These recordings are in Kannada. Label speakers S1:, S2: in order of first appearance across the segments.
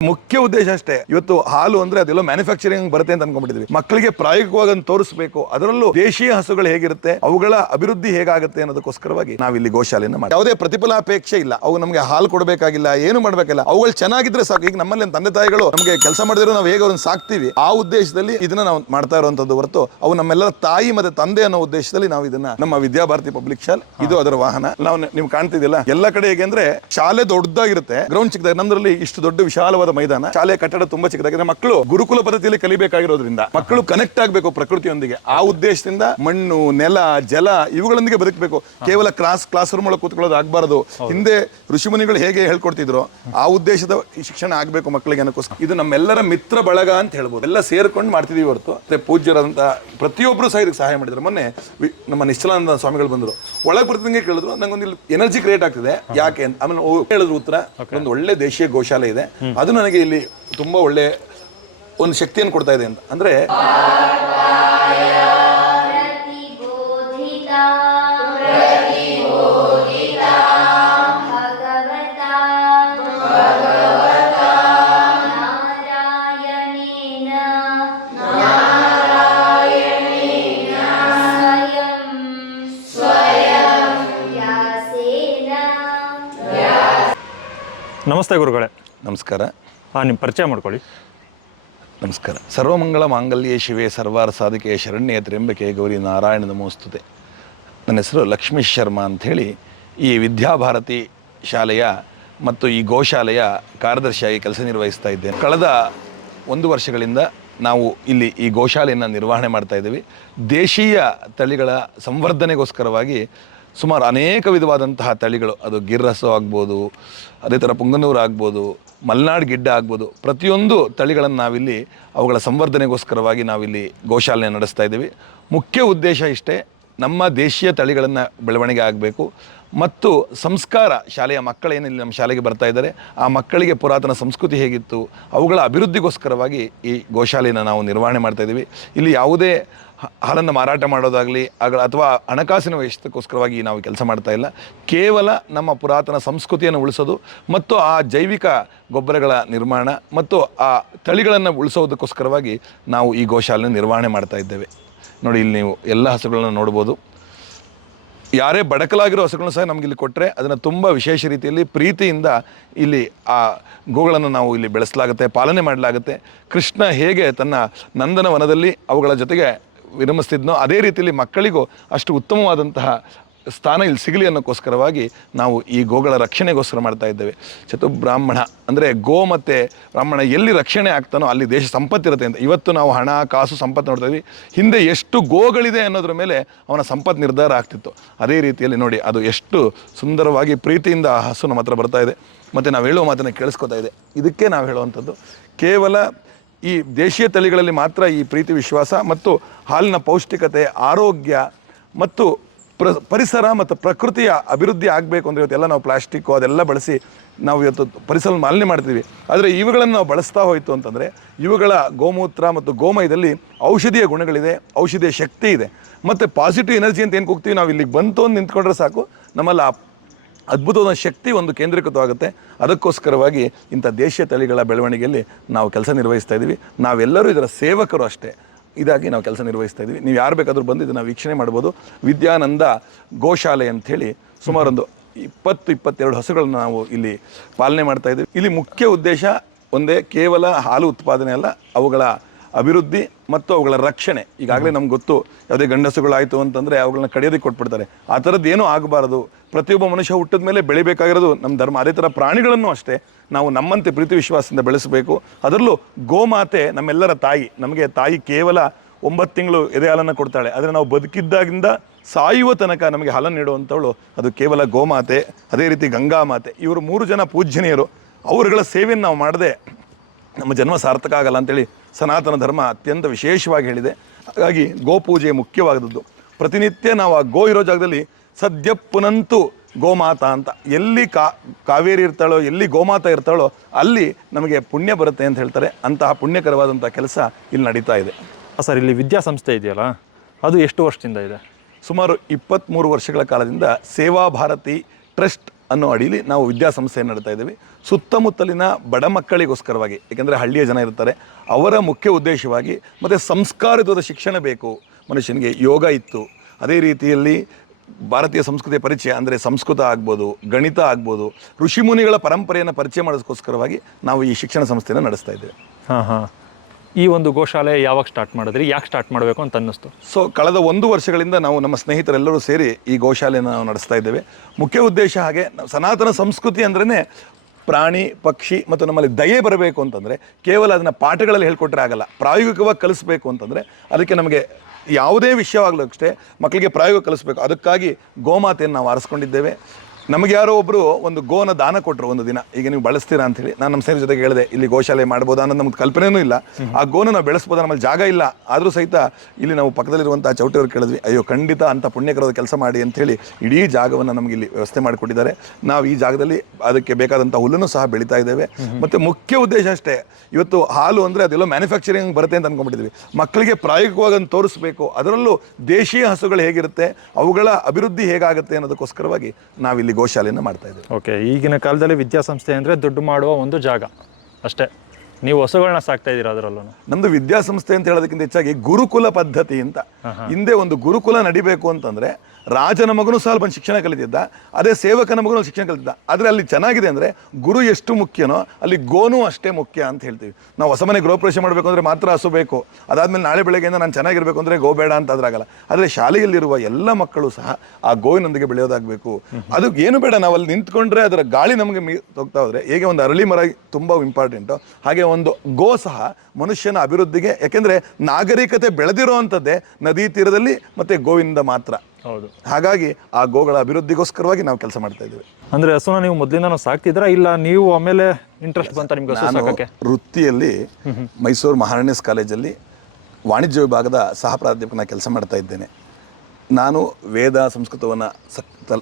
S1: ಮುಖ್ಯ ಉದ್ದೇಶ ಅಷ್ಟೇ. ಇವತ್ತು ಹಾಲು ಅಂದ್ರೆ ಅದೆಲ್ಲ ಮ್ಯಾನುಫ್ಯಾಕ್ಚರಿಂಗ್ ಬರುತ್ತೆ ಅಂತ ಅನ್ಕೊಂಡ್ಬಿಟ್ಟಿದ್ವಿ. ಮಕ್ಕಳಿಗೆ ಪ್ರಾಯೋಗಿಕವಾಗಿ ತೋರಿಸಬೇಕು. ಅದರಲ್ಲೂ ದೇಶೀಯ ಹಸುಗಳು ಹೇಗಿರುತ್ತೆ, ಅವುಗಳ ಅಭಿವೃದ್ಧಿ ಹೇಗಾಗುತ್ತೆ ಅನ್ನೋದಕ್ಕೋಸ್ಕರವಾಗಿ ನಾವು ಇಲ್ಲಿ ಗೋಶಾಲೆಯನ್ನು ಮಾಡಿ ಯಾವುದೇ ಪ್ರತಿಫಲಾಪೇಕ್ಷೆ ಇಲ್ಲ. ಅವು ನಮಗೆ ಹಾಲು ಕೊಡಬೇಕಾಗಿಲ್ಲ, ಏನು ಮಾಡಬೇಕಿಲ್ಲ. ಅವುಗಳು ಚೆನ್ನಾಗಿದ್ರೆ ಸಾಕು. ಈಗ ನಮ್ಮಲ್ಲಿ ತಂದೆ ತಾಯಿಗಳು ನಮಗೆ ಕೆಲಸ ಮಾಡಿದ್ರೆ ನಾವು ಹೇಗೆ ಅವ್ರನ್ನ ಸಾಕ್ತಿವಿ, ಆ ಉದ್ದೇಶದಲ್ಲಿ ಇದನ್ನ ನಾವು ಮಾಡ್ತಾ ಇರುವಂತದ್ದು ಹೊರತು ಅವು ನಮ್ಮೆಲ್ಲರ ತಾಯಿ ಮತ್ತೆ ತಂದೆ ಅನ್ನೋ ಉದ್ದೇಶದಲ್ಲಿ ನಾವು ಇದನ್ನ ನಮ್ಮ ವಿದ್ಯಾಭಾರತಿ ಪಬ್ಲಿಕ್ ಶಾಲೆ, ಇದು ಅದರ ವಾಹನ. ನಾವು ನೀವು ಕಾಣ್ತಿದ್ದಿಲ್ಲ ಎಲ್ಲ ಕಡೆ ಹೇಗೆ ಅಂದ್ರೆ ಶಾಲೆ ದೊಡ್ಡದಾಗಿರುತ್ತೆ. ಗ್ರೌಂಡ್ ಚಿಕ್ಕದಾಗ. ನಮ್ದ್ರಲ್ಲಿ ಇಷ್ಟು ದೊಡ್ಡ ವಿಶಾಲವಾದ ಮೈದಾನ. ಶಾಲೆ ಕಟ್ಟಡ ತುಂಬಾ ಚಿಕ್ಕದಾಗಿದೆ. ಮಕ್ಕಳು ಗುರುಕುಲ ಪದ್ಧತಿಯಲ್ಲಿ ಕಲಿಬೇಕಾಗಿರೋದ್ರಿಂದ ಮಕ್ಕಳು ಕನೆಕ್ಟ್ ಆಗಬೇಕು ಪ್ರಕೃತಿಯೊಂದಿಗೆ. ಆ ಉದ್ದೇಶದಿಂದ ಮಣ್ಣು ನೆಲ ಜಲ ಇವುಗಳೊಂದಿಗೆ ಬದುಕಬೇಕು. ಕೇವಲ ಕ್ಲಾಸ್ ಕ್ಲಾಸ್ ರೂಮ್ ಒಳಗೆ ಕೂತ್ಕೊಳ್ಳೋದು ಆಗಬಾರದು. ಹಿಂದೆ. ಋಷಿಮುನಿಗಳು ಹೇಗೆ ಹೇಳ್ಕೊಡ್ತಿದ್ರು ಆ ಉದ್ದೇಶದ ಶಿಕ್ಷಣ ಆಗ್ಬೇಕು ಮಕ್ಕಳಿಗೆ ಅನ್ನೋಕ್ಕೋಸ್ಕರ. ಇದು ನಮ್ಮೆಲ್ಲರ ಮಿತ್ರ ಬಳಗ ಅಂತ ಹೇಳ್ಬೋದು. ಎಲ್ಲ ಸೇರ್ಕೊಂಡು ಮಾಡ್ತಿದೀವಿ ಹೊರತು. ಮತ್ತೆ ಪೂಜ್ಯರಾದಂಥ ಪ್ರತಿಯೊಬ್ಬರು ಸಹ ಇದಕ್ಕೆ ಸಹಾಯ ಮಾಡಿದ್ರು. ಮೊನ್ನೆ ನಮ್ಮ ನಿಶ್ಚಲಾನಂದ ಸ್ವಾಮಿಗಳು ಬಂದರು. ಒಳಗೆ ಬರ್ತಿದಂಗೆ ಕೇಳಿದ್ರು. ನಂಗೊಂದು ಒಂದು ಎನರ್ಜಿ ಕ್ರಿಯೇಟ್ ಆಗ್ತಿದೆ ಯಾಕೆ ಅಂತ. ಆಮೇಲೆ ಹೇಳಿದ್ರು ಉತ್ತರ. ಒಂದು ಒಳ್ಳೆ ದೇಶೀಯ ಗೋಶಾಲೆ ಇದೆ. ಅದು ನನಗೆ ಇಲ್ಲಿ ತುಂಬ ಒಳ್ಳೆ ಒಂದು ಶಕ್ತಿಯನ್ನು ಕೊಡ್ತಾ ಇದೆ ಅಂತ. ಅಂದರೆ
S2: ನಮಸ್ತೆ ಗುರುಗಳೇ.
S1: ನಮಸ್ಕಾರ.
S2: ಹಾಂ ನಿಮ್ಮ ಪರಿಚಯ ಮಾಡ್ಕೊಳ್ಳಿ.
S1: ನಮಸ್ಕಾರ. ಸರ್ವಮಂಗಳ ಮಾಂಗಲ್ಯ ಶಿವೆ ಸರ್ವಾರ ಸಾಧಕೆಯ ಶರಣ್ಯ, ತ್ರ್ಯಂಬಕೆ, ಗೌರಿ ನಾರಾಯಣ ನಮೋಸ್ತುತೆ. ನನ್ನ ಹೆಸರು ಲಕ್ಷ್ಮೀಶ್ ಶರ್ಮಾ ಅಂಥೇಳಿ, ಈ ವಿದ್ಯಾಭಾರತಿ ಶಾಲೆಯ ಮತ್ತು ಈ ಗೋಶಾಲೆಯ ಕಾರ್ಯದರ್ಶಿಯಾಗಿ ಕೆಲಸ ನಿರ್ವಹಿಸ್ತಾ ಇದ್ದೇನೆ. ಕಳೆದ ಒಂದು ವರ್ಷಗಳಿಂದ ನಾವು ಇಲ್ಲಿ ಈ ಗೋಶಾಲೆಯನ್ನು ನಿರ್ವಹಣೆ ಮಾಡ್ತಾ ಇದ್ದೀವಿ. ದೇಶೀಯ ತಳಿಗಳ ಸಂವರ್ಧನೆಗೋಸ್ಕರವಾಗಿ ಸುಮಾರು ಅನೇಕ ವಿಧವಾದಂತಹ ತಳಿಗಳು. ಅದು ಗಿರ್ರಸು ಆಗ್ಬೋದು, ಅದೇ ಥರ ಪುಂಗನೂರು ಆಗ್ಬೋದು, ಮಲ್ನಾಡ್ ಗಿಡ್ಡ ಆಗ್ಬೋದು. ಪ್ರತಿಯೊಂದು ತಳಿಗಳನ್ನು ನಾವಿಲ್ಲಿ ಅವುಗಳ ಸಂವರ್ಧನೆಗೋಸ್ಕರವಾಗಿ ನಾವಿಲ್ಲಿ ಗೋಶಾಲೆ ನಡೆಸ್ತಾ ಇದ್ದೀವಿ. ಮುಖ್ಯ ಉದ್ದೇಶ ಇಷ್ಟೇ, ನಮ್ಮ ದೇಶೀಯ ತಳಿಗಳನ್ನು ಬೆಳವಣಿಗೆ ಆಗಬೇಕು. ಮತ್ತು ಸಂಸ್ಕಾರ, ಶಾಲೆಯ ಇಲ್ಲಿ ನಮ್ಮ ಶಾಲೆಗೆ ಬರ್ತಾ ಇದ್ದಾರೆ, ಆ ಮಕ್ಕಳಿಗೆ ಪುರಾತನ ಸಂಸ್ಕೃತಿ ಹೇಗಿತ್ತು, ಅವುಗಳ ಅಭಿವೃದ್ಧಿಗೋಸ್ಕರವಾಗಿ ಈ ಗೋಶಾಲೆಯನ್ನು ನಾವು ನಿರ್ವಹಣೆ ಮಾಡ್ತಾ ಇದ್ದೀವಿ. ಇಲ್ಲಿ ಯಾವುದೇ ಹಾಲನ್ನು ಮಾರಾಟ ಮಾಡೋದಾಗಲಿ ಅಥವಾ ಹಣಕಾಸಿನ ವೆಚ್ಚಕ್ಕೋಸ್ಕರವಾಗಿ ನಾವು ಕೆಲಸ ಮಾಡ್ತಾ ಇಲ್ಲ. ಕೇವಲ ನಮ್ಮ ಪುರಾತನ ಸಂಸ್ಕೃತಿಯನ್ನು ಉಳಿಸೋದು ಮತ್ತು ಆ ಜೈವಿಕ ಗೊಬ್ಬರಗಳ ನಿರ್ಮಾಣ ಮತ್ತು ಆ ತಳಿಗಳನ್ನು ಉಳಿಸೋದಕ್ಕೋಸ್ಕರವಾಗಿ ನಾವು ಈ ಗೋಶಾಲೆ ನಿರ್ವಹಣೆ ಮಾಡ್ತಾ ಇದ್ದೇವೆ. ನೋಡಿ, ಇಲ್ಲಿ ನೀವು ಎಲ್ಲ ಹಸುಗಳನ್ನು ನೋಡ್ಬೋದು. ಯಾರೇ ಬಡಕಲಾಗಿರೋ ಹಸುಗಳನ್ನು ಸಹ ನಮಗೆ ಇಲ್ಲಿ ಕೊಟ್ಟರೆ ಅದನ್ನು ತುಂಬ ವಿಶೇಷ ರೀತಿಯಲ್ಲಿ ಪ್ರೀತಿಯಿಂದ ಇಲ್ಲಿ ಆ ಗೋಗಳನ್ನು ನಾವು ಇಲ್ಲಿ ಬೆಳೆಸಲಾಗುತ್ತೆ, ಪಾಲನೆ ಮಾಡಲಾಗುತ್ತೆ. ಕೃಷ್ಣ ಹೇಗೆ ತನ್ನ ನಂದನ ವನದಲ್ಲಿ ಅವುಗಳ ಜೊತೆಗೆ ವಿರಮಿಸ್ತಿದ್ನೋ ಅದೇ ರೀತಿಯಲ್ಲಿ ಮಕ್ಕಳಿಗೂ ಅಷ್ಟು ಉತ್ತಮವಾದಂತಹ ಸ್ಥಾನ ಇಲ್ಲಿ ಸಿಗಲಿ ಅನ್ನೋಕ್ಕೋಸ್ಕರವಾಗಿ ನಾವು ಈ ಗೋಗಳ ರಕ್ಷಣೆಗೋಸ್ಕರ ಮಾಡ್ತಾ ಇದ್ದೇವೆ. ಚತುಬ್ರಾಹ್ಮಣ ಅಂದರೆ ಗೋ ಮತ್ತು ಬ್ರಾಹ್ಮಣ ಎಲ್ಲಿ ರಕ್ಷಣೆ ಆಗ್ತಾನೋ ಅಲ್ಲಿ ದೇಶ ಸಂಪತ್ತಿರುತ್ತೆ ಅಂತ. ಇವತ್ತು ನಾವು ಹಣ, ಕಾಸು, ಸಂಪತ್ತು ನೋಡ್ತಾ ಇದ್ದೀವಿ ಹಿಂದೆ ಎಷ್ಟು ಗೋಗಳಿದೆ ಅನ್ನೋದ್ರ ಮೇಲೆ ಅವನ ಸಂಪತ್ತು ನಿರ್ಧಾರ ಆಗ್ತಿತ್ತು. ಅದೇ ರೀತಿಯಲ್ಲಿ ನೋಡಿ ಅದು ಎಷ್ಟು ಸುಂದರವಾಗಿ ಪ್ರೀತಿಯಿಂದ ಹಸು ನಮ್ಮ ಹತ್ರ ಬರ್ತಾ ಇದೆ. ಮತ್ತು ನಾವು ಹೇಳುವ ಮಾತನ್ನು ಕೇಳಿಸ್ಕೊತಾ ಇದೆ. ಇದಕ್ಕೆ ನಾವು ಹೇಳುವಂಥದ್ದು ಕೇವಲ ಈ ದೇಶೀಯ ತಳಿಗಳಲ್ಲಿ ಮಾತ್ರ ಈ ಪ್ರೀತಿ ವಿಶ್ವಾಸ ಮತ್ತು ಹಾಲಿನ ಪೌಷ್ಟಿಕತೆ, ಆರೋಗ್ಯ ಮತ್ತು ಪ್ರ, ಪರಿಸರ ಮತ್ತು ಪ್ರಕೃತಿಯ ಅಭಿವೃದ್ಧಿ ಆಗಬೇಕು ಅಂದರೆ ಇವತ್ತೆಲ್ಲ ನಾವು ಪ್ಲಾಸ್ಟಿಕ್ಕು ಅದೆಲ್ಲ ಬಳಸಿ ನಾವು ಇವತ್ತು ಪರಿಸರ ಮಾಲಿನ್ಯ ಮಾಡ್ತೀವಿ ಆದರೆ ಇವುಗಳನ್ನು ನಾವು ಬಳಸ್ತಾ ಹೋಯಿತು ಅಂತಂದರೆ ಇವುಗಳ ಗೋಮೂತ್ರ ಮತ್ತು ಗೋಮಯದಲ್ಲಿ ಔಷಧೀಯ ಗುಣಗಳಿದೆ, ಔಷಧೀಯ ಶಕ್ತಿ ಇದೆ. ಮತ್ತು ಪಾಸಿಟಿವ್ ಎನರ್ಜಿ ಅಂತ ಏನು ಕೂಗ್ತೀವಿ? ನಾವು ಇಲ್ಲಿಗೆ ಬಂತು ಅಂತ ನಿಂತ್ಕೊಂಡ್ರೆ ಸಾಕು. ನಮ್ಮಲ್ಲಿ ಆ ಅದ್ಭುತವಾದ ಶಕ್ತಿ ಒಂದು ಕೇಂದ್ರೀಕೃತವಾಗುತ್ತೆ. ಅದಕ್ಕೋಸ್ಕರವಾಗಿ ಇಂಥ ದೇಶೀಯ ತಳಿಗಳ ಬೆಳವಣಿಗೆಯಲ್ಲಿ ನಾವು ಕೆಲಸ ನಿರ್ವಹಿಸ್ತಾ ಇದ್ದೀವಿ. ನಾವೆಲ್ಲರೂ ಇದರ ಸೇವಕರು ಅಷ್ಟೇ. ಇದಾಗಿ ನಾವು ಕೆಲಸ ನಿರ್ವಹಿಸ್ತಾ ಇದ್ದೀವಿ. ನೀವು ಯಾರು ಬೇಕಾದರೂ ಬಂದು ಇದನ್ನು ವೀಕ್ಷಣೆ ಮಾಡ್ಬೋದು. ವಿದ್ಯಾನಂದ ಗೋಶಾಲೆ ಅಂಥೇಳಿ ಸುಮಾರೊಂದು ಇಪ್ಪತ್ತು, ಇಪ್ಪತ್ತೆರಡು ಹಸುಗಳನ್ನು ನಾವು ಇಲ್ಲಿ ಪಾಲನೆ ಮಾಡ್ತಾ ಇದ್ದೀವಿ. ಇಲ್ಲಿ ಮುಖ್ಯ ಉದ್ದೇಶ ಒಂದೇ ಕೇವಲ ಹಾಲು ಉತ್ಪಾದನೆ ಅಲ್ಲ, ಅವುಗಳ ಅಭಿವೃದ್ಧಿ ಮತ್ತು ಅವುಗಳ ರಕ್ಷಣೆ. ಈಗಾಗಲೇ ನಮ್ಗೆ ಗೊತ್ತು, ಯಾವುದೇ ಗಂಡಸುಗಳಾಯಿತು ಅಂತಂದರೆ ಅವುಗಳನ್ನ ಕಡಿಯೋದಕ್ಕೆ ಕೊಟ್ಬಿಡ್ತಾರೆ. ಆ ಥರದ್ದು ಏನೂ ಆಗಬಾರದು. ಪ್ರತಿಯೊಬ್ಬ ಮನುಷ್ಯ ಹುಟ್ಟಿದ ಮೇಲೆ ಬೆಳಿಬೇಕಾಗಿರೋದು ನಮ್ಮ ಧರ್ಮ. ಅದೇ ಥರ ಪ್ರಾಣಿಗಳನ್ನು ಅಷ್ಟೇ ನಾವು ನಮ್ಮಂತೆ ಪ್ರೀತಿ ವಿಶ್ವಾಸದಿಂದ ಬೆಳೆಸಬೇಕು. ಅದರಲ್ಲೂ ಗೋಮಾತೆ ನಮ್ಮೆಲ್ಲರ ತಾಯಿ. ನಮಗೆ ತಾಯಿ ಕೇವಲ ಒಂಬತ್ತು ತಿಂಗಳು ಎದೆ ಹಾಲನ್ನು ಕೊಡ್ತಾಳೆ. ಆದರೆ ನಾವು ಬದುಕಿದ್ದಾಗಿಂದ ಸಾಯುವ ತನಕ ನಮಗೆ ಹಾಲನ್ನು ನೀಡುವಂಥವಳು ಅದು ಕೇವಲ ಗೋಮಾತೆ, ಅದೇ ರೀತಿ ಗಂಗಾ ಮಾತೆ ಇವರು ಮೂರು ಜನ ಪೂಜ್ಯನೀಯರು. ಅವರುಗಳ ಸೇವೆಯನ್ನು ನಾವು ಮಾಡದೆ ನಮ್ಮ ಜನ್ಮ ಸಾರ್ಥಕ ಆಗಲ್ಲ ಅಂತೇಳಿ ಸನಾತನ ಧರ್ಮ ಅತ್ಯಂತ ವಿಶೇಷವಾಗಿ ಹೇಳಿದೆ. ಹಾಗಾಗಿ ಗೋಪೂಜೆ ಮುಖ್ಯವಾದದ್ದು ಪ್ರತಿನಿತ್ಯ ನಾವು ಆ ಗೋ ಇರೋ ಜಾಗದಲ್ಲಿ ಸದ್ಯ ಪುನಂತು ಗೋಮಾತಾ ಅಂತ. ಎಲ್ಲಿ ಕಾ ಕಾವೇರಿ ಇರ್ತಾಳೋ ಎಲ್ಲಿ ಗೋಮಾತಾ ಇರ್ತಾಳೋ ಅಲ್ಲಿ ನಮಗೆ ಪುಣ್ಯ ಬರುತ್ತೆ ಅಂತ ಹೇಳ್ತಾರೆ. ಅಂತಹ ಪುಣ್ಯಕರವಾದಂಥ ಕೆಲಸ ಇಲ್ಲಿ ನಡೀತಾ ಇದೆ.
S2: ಸರ್ ಇಲ್ಲಿ ವಿದ್ಯಾಸಂಸ್ಥೆ ಇದೆಯಲ್ಲ? ಅದು ಎಷ್ಟು ವರ್ಷದಿಂದ ಇದೆ?
S1: ಸುಮಾರು ಇಪ್ಪತ್ತ್ಮೂರು ವರ್ಷಗಳ ಕಾಲದಿಂದ ಸೇವಾ ಭಾರತಿ ಟ್ರಸ್ಟ್ ಅನ್ನೋ ಅಡಿಯಲ್ಲಿ ನಾವು ವಿದ್ಯಾಸಂಸ್ಥೆಯನ್ನು ನಡೆತಾ ಇದ್ದೀವಿ. ಸುತ್ತಮುತ್ತಲಿನ ಬಡ ಮಕ್ಕಳಿಗೋಸ್ಕರವಾಗಿ, ಏಕೆಂದರೆ ಹಳ್ಳಿಯ ಜನ ಇರ್ತಾರೆ, ಅವರ ಮುಖ್ಯ ಉದ್ದೇಶವಾಗಿ ಮತ್ತು ಸಂಸ್ಕಾರಿತ್ವದ ಶಿಕ್ಷಣ ಬೇಕು. ಮನುಷ್ಯನಿಗೆ ಯೋಗ ಇತ್ತು. ಅದೇ ರೀತಿಯಲ್ಲಿ ಭಾರತೀಯ ಸಂಸ್ಕೃತಿಯ ಪರಿಚಯ ಅಂದರೆ ಸಂಸ್ಕೃತ ಆಗ್ಬೋದು, ಗಣಿತ ಆಗ್ಬೋದು ಋಷಿಮುನಿಗಳ ಪರಂಪರೆಯನ್ನು ಪರಿಚಯ ಮಾಡೋದಕ್ಕೋಸ್ಕರವಾಗಿ ನಾವು ಈ ಶಿಕ್ಷಣ ಸಂಸ್ಥೆಯನ್ನು ನಡೆಸ್ತಾ ಇದ್ದೇವೆ.
S2: ಹಾಂ ಹಾಂ. ಈ ಒಂದು ಗೋಶಾಲೆ ಯಾವಾಗ ಸ್ಟಾರ್ಟ್ ಮಾಡಿದ್ರಿ? ಯಾಕೆ ಸ್ಟಾರ್ಟ್ ಮಾಡಬೇಕು ಅಂತ ಅನ್ನಿಸ್ತು?
S1: ಸೊ ಕಳೆದ ಒಂದು ವರ್ಷಗಳಿಂದ ನಾವು ನಮ್ಮ ಸ್ನೇಹಿತರೆಲ್ಲರೂ ಸೇರಿ ಈ ಗೋಶಾಲೆಯನ್ನು ನಾವು ನಡೆಸ್ತಾ ಇದ್ದೇವೆ. ಮುಖ್ಯ ಉದ್ದೇಶ ಹಾಗೆ ಸನಾತನ ಸಂಸ್ಕೃತಿ ಅಂದ್ರೇ ಪ್ರಾಣಿ, ಪಕ್ಷಿ ಮತ್ತು ನಮ್ಮಲ್ಲಿ ದಯೆ ಬರಬೇಕು ಅಂತಂದರೆ ಕೇವಲ ಅದನ್ನು ಪಾಠಗಳಲ್ಲಿ ಹೇಳ್ಕೊಟ್ರೆ ಆಗಲ್ಲ. ಪ್ರಾಯೋಗಿಕವಾಗಿ ಕಲಿಸ್ಬೇಕು ಅಂತಂದರೆ ಅದಕ್ಕೆ ನಮಗೆ ಯಾವುದೇ ವಿಷಯವಾಗಲೂ ಅಷ್ಟೇ ಮಕ್ಕಳಿಗೆ ಪ್ರಾಯೋಗಿಕ ಕಲಿಸ್ಬೇಕು. ಅದಕ್ಕಾಗಿ ಗೋಮಾತೆಯನ್ನು ನಾವು ಆರಿಸ್ಕೊಂಡಿದ್ದೇವೆ. ನಮಗೆ ಯಾರೋ ಒಬ್ಬರು ಒಂದು ಗೋನ ದಾನ ಕೊಟ್ಟರು ಒಂದು ದಿನ. ಈಗ ನೀವು ಬಳಸ್ತೀರಾ ಅಂತ ಹೇಳಿ ನಾನು ನಮ್ಮ ಸ್ನೇಹಿತರ ಜೊತೆಗೆ ಹೇಳಿದೆ, ಇಲ್ಲಿ ಗೋಶಾಲೆ ಮಾಡ್ಬೋದಾ ಅನ್ನೋದು ನಮ್ಗೆ ಕಲ್ಪನೆಯೂ ಇಲ್ಲ. ಆ ಗೋನ ನಾವು ಬೆಳೆಸ್ಬೋದಾ ನಮ್ಮಲ್ಲಿ ಜಾಗ ಇಲ್ಲ. ಆದರೂ ಸಹಿತ ಇಲ್ಲಿ ನಾವು ಪಕ್ಕದಲ್ಲಿರುವಂಥ ಚೌಟಿಯವ್ರು ಕೇಳಿದ್ವಿ, ಅಯ್ಯೋ, ಖಂಡಿತ ಅಂತ ಪುಣ್ಯಕರದ ಕೆಲಸ ಮಾಡಿ ಅಂತ ಹೇಳಿ ಇಡೀ ಜಾಗವನ್ನು ನಮಗೆ ಇಲ್ಲಿ ವ್ಯವಸ್ಥೆ ಮಾಡಿಕೊಟ್ಟಿದ್ದಾರೆ. ನಾವು ಈ ಜಾಗದಲ್ಲಿ ಅದಕ್ಕೆ ಬೇಕಾದಂಥ ಹುಲ್ಲನ್ನು ಸಹ ಬೆಳೀತಾ ಇದ್ದೇವೆ. ಮತ್ತು ಮುಖ್ಯ ಉದ್ದೇಶ ಅಷ್ಟೇ, ಇವತ್ತು ಹಾಲು ಅಂದರೆ ಅದೆಲ್ಲೋ ಮ್ಯಾನುಫ್ಯಾಕ್ಚರಿಂಗ್ ಬರುತ್ತೆ ಅಂತ ಅನ್ಕೊಂಡ್ಬಿಟ್ಟಿದ್ವಿ ಮಕ್ಕಳಿಗೆ ಪ್ರಾಯೋಗಿಕವಾಗಿ ಅದನ್ನು ತೋರಿಸ್ಬೇಕು. ಅದರಲ್ಲೂ ದೇಶೀಯ ಹಸುಗಳು ಹೇಗಿರುತ್ತೆ, ಅವುಗಳ ಅಭಿವೃದ್ಧಿ ಹೇಗಾಗುತ್ತೆ ಅನ್ನೋದಕ್ಕೋಸ್ಕರವಾಗಿ ನಾವಿಲ್ಲಿ ಗೋಶಾಲೆಯನ್ನು ಮಾಡ್ತಾ ಇದ್ದೀವಿ
S2: ಓಕೆ ಈಗಿನ ಕಾಲದಲ್ಲಿ ವಿದ್ಯಾಸಂಸ್ಥೆ ಅಂದರೆ ದುಡ್ಡು ಮಾಡುವ ಒಂದು ಜಾಗ ಅಷ್ಟೇ. ನೀವು ಹಸುಗಳನ್ನ ಸಾಕ್ತಾ ಇದ್ದೀರಾ ಅದರಲ್ಲೂ
S1: ನಮ್ದು ವಿದ್ಯಾಸಂಸ್ಥೆ ಅಂತ ಹೇಳೋದಕ್ಕಿಂತ ಹೆಚ್ಚಾಗಿ ಗುರುಕುಲ ಪದ್ಧತಿ ಅಂತ. ಹಿಂದೆ ಒಂದು ಗುರುಕುಲ ನಡಿಬೇಕು ಅಂತಂದ್ರೆ ರಾಜನ ಮಗನೂ ಸಹ ಬಂದು ಶಿಕ್ಷಣ ಕಲಿತಿದ್ದ, ಅದೇ ಸೇವಕನ ಮಗನೂ ಶಿಕ್ಷಣ ಕಲಿತಿದ್ದ. ಆದರೆ ಅಲ್ಲಿ ಚೆನ್ನಾಗಿದೆ ಅಂದರೆ ಗುರು ಎಷ್ಟು ಮುಖ್ಯನೋ ಅಲ್ಲಿ ಗೋನು ಅಷ್ಟೇ ಮುಖ್ಯ ಅಂತ ಹೇಳ್ತೀವಿ. ನಾವು ಹೊಸ ಮನೆ ಗೃಹಪ್ರವೇಶ ಮಾಡಬೇಕು ಅಂದರೆ ಮಾತ್ರ ಹಸು ಬೇಕು. ಅದಾದಮೇಲೆ ನಾಳೆ ಬೆಳಗ್ಗೆಯಿಂದ ನಾನು ಚೆನ್ನಾಗಿರಬೇಕು ಅಂದರೆ ಗೋ ಬೇಡ ಅಂತ ಅದ್ರಾಗಲ್ಲ ಆದರೆ ಶಾಲೆಯಲ್ಲಿರುವ ಎಲ್ಲ ಮಕ್ಕಳು ಸಹ ಆ ಗೋವಿನೊಂದಿಗೆ ಬೆಳೆಯೋದಾಗಬೇಕು. ಅದು ಏನು ಬೇಡ, ನಾವು ಅಲ್ಲಿ ನಿಂತ್ಕೊಂಡ್ರೆ ಅದರ ಗಾಳಿ ನಮಗೆ ಮೀ ಹೋಗ್ತಾ ಹೋದರೆ ಹೇಗೆ ಒಂದು ಅರಳಿ ಮರ ತುಂಬ ಇಂಪಾರ್ಟೆಂಟು ಹಾಗೆ ಒಂದು ಗೋ ಸಹ ಮನುಷ್ಯನ ಅಭಿವೃದ್ಧಿಗೆ, ಯಾಕೆಂದರೆ ನಾಗರಿಕತೆ ಬೆಳೆದಿರೋ ಅಂಥದ್ದೇ ನದಿ ತೀರದಲ್ಲಿ ಮತ್ತು ಗೋವಿಂದ ಮಾತ್ರ.
S2: ಹೌದು.
S1: ಹಾಗಾಗಿ ಆ ಗೋಗಳ ಅಭಿವೃದ್ಧಿಗೋಸ್ಕರವಾಗಿ ನಾವು ಕೆಲಸ ಮಾಡ್ತಾ ಇದ್ದೀವಿ.
S2: ಅಂದ್ರೆ ಹಸುನ ನೀವು ಮೊದಲಿಂದ ಸಾಕ್ತಿದ್ರಾ? ಇಲ್ಲ ನೀವು ಆಮೇಲೆ ಇಂಟ್ರೆಸ್ಟ್ ಬಂತ ನಿಮ್ಗೆ ಹಸು
S1: ನಾನು
S2: ಸಾಕಕ್ಕೆ?
S1: ವೃತ್ತಿಯಲ್ಲಿ ಮೈಸೂರು ಮಹಾರಾಣಿಸ್ ಕಾಲೇಜಲ್ಲಿ ವಾಣಿಜ್ಯ ವಿಭಾಗದ ಸಹ ಪ್ರಾಧ್ಯಾಪಕನ ಕೆಲಸ ಮಾಡ್ತಾ ಇದ್ದೇನೆ. ನಾನು ವೇದ ಸಂಸ್ಕೃತವನ್ನು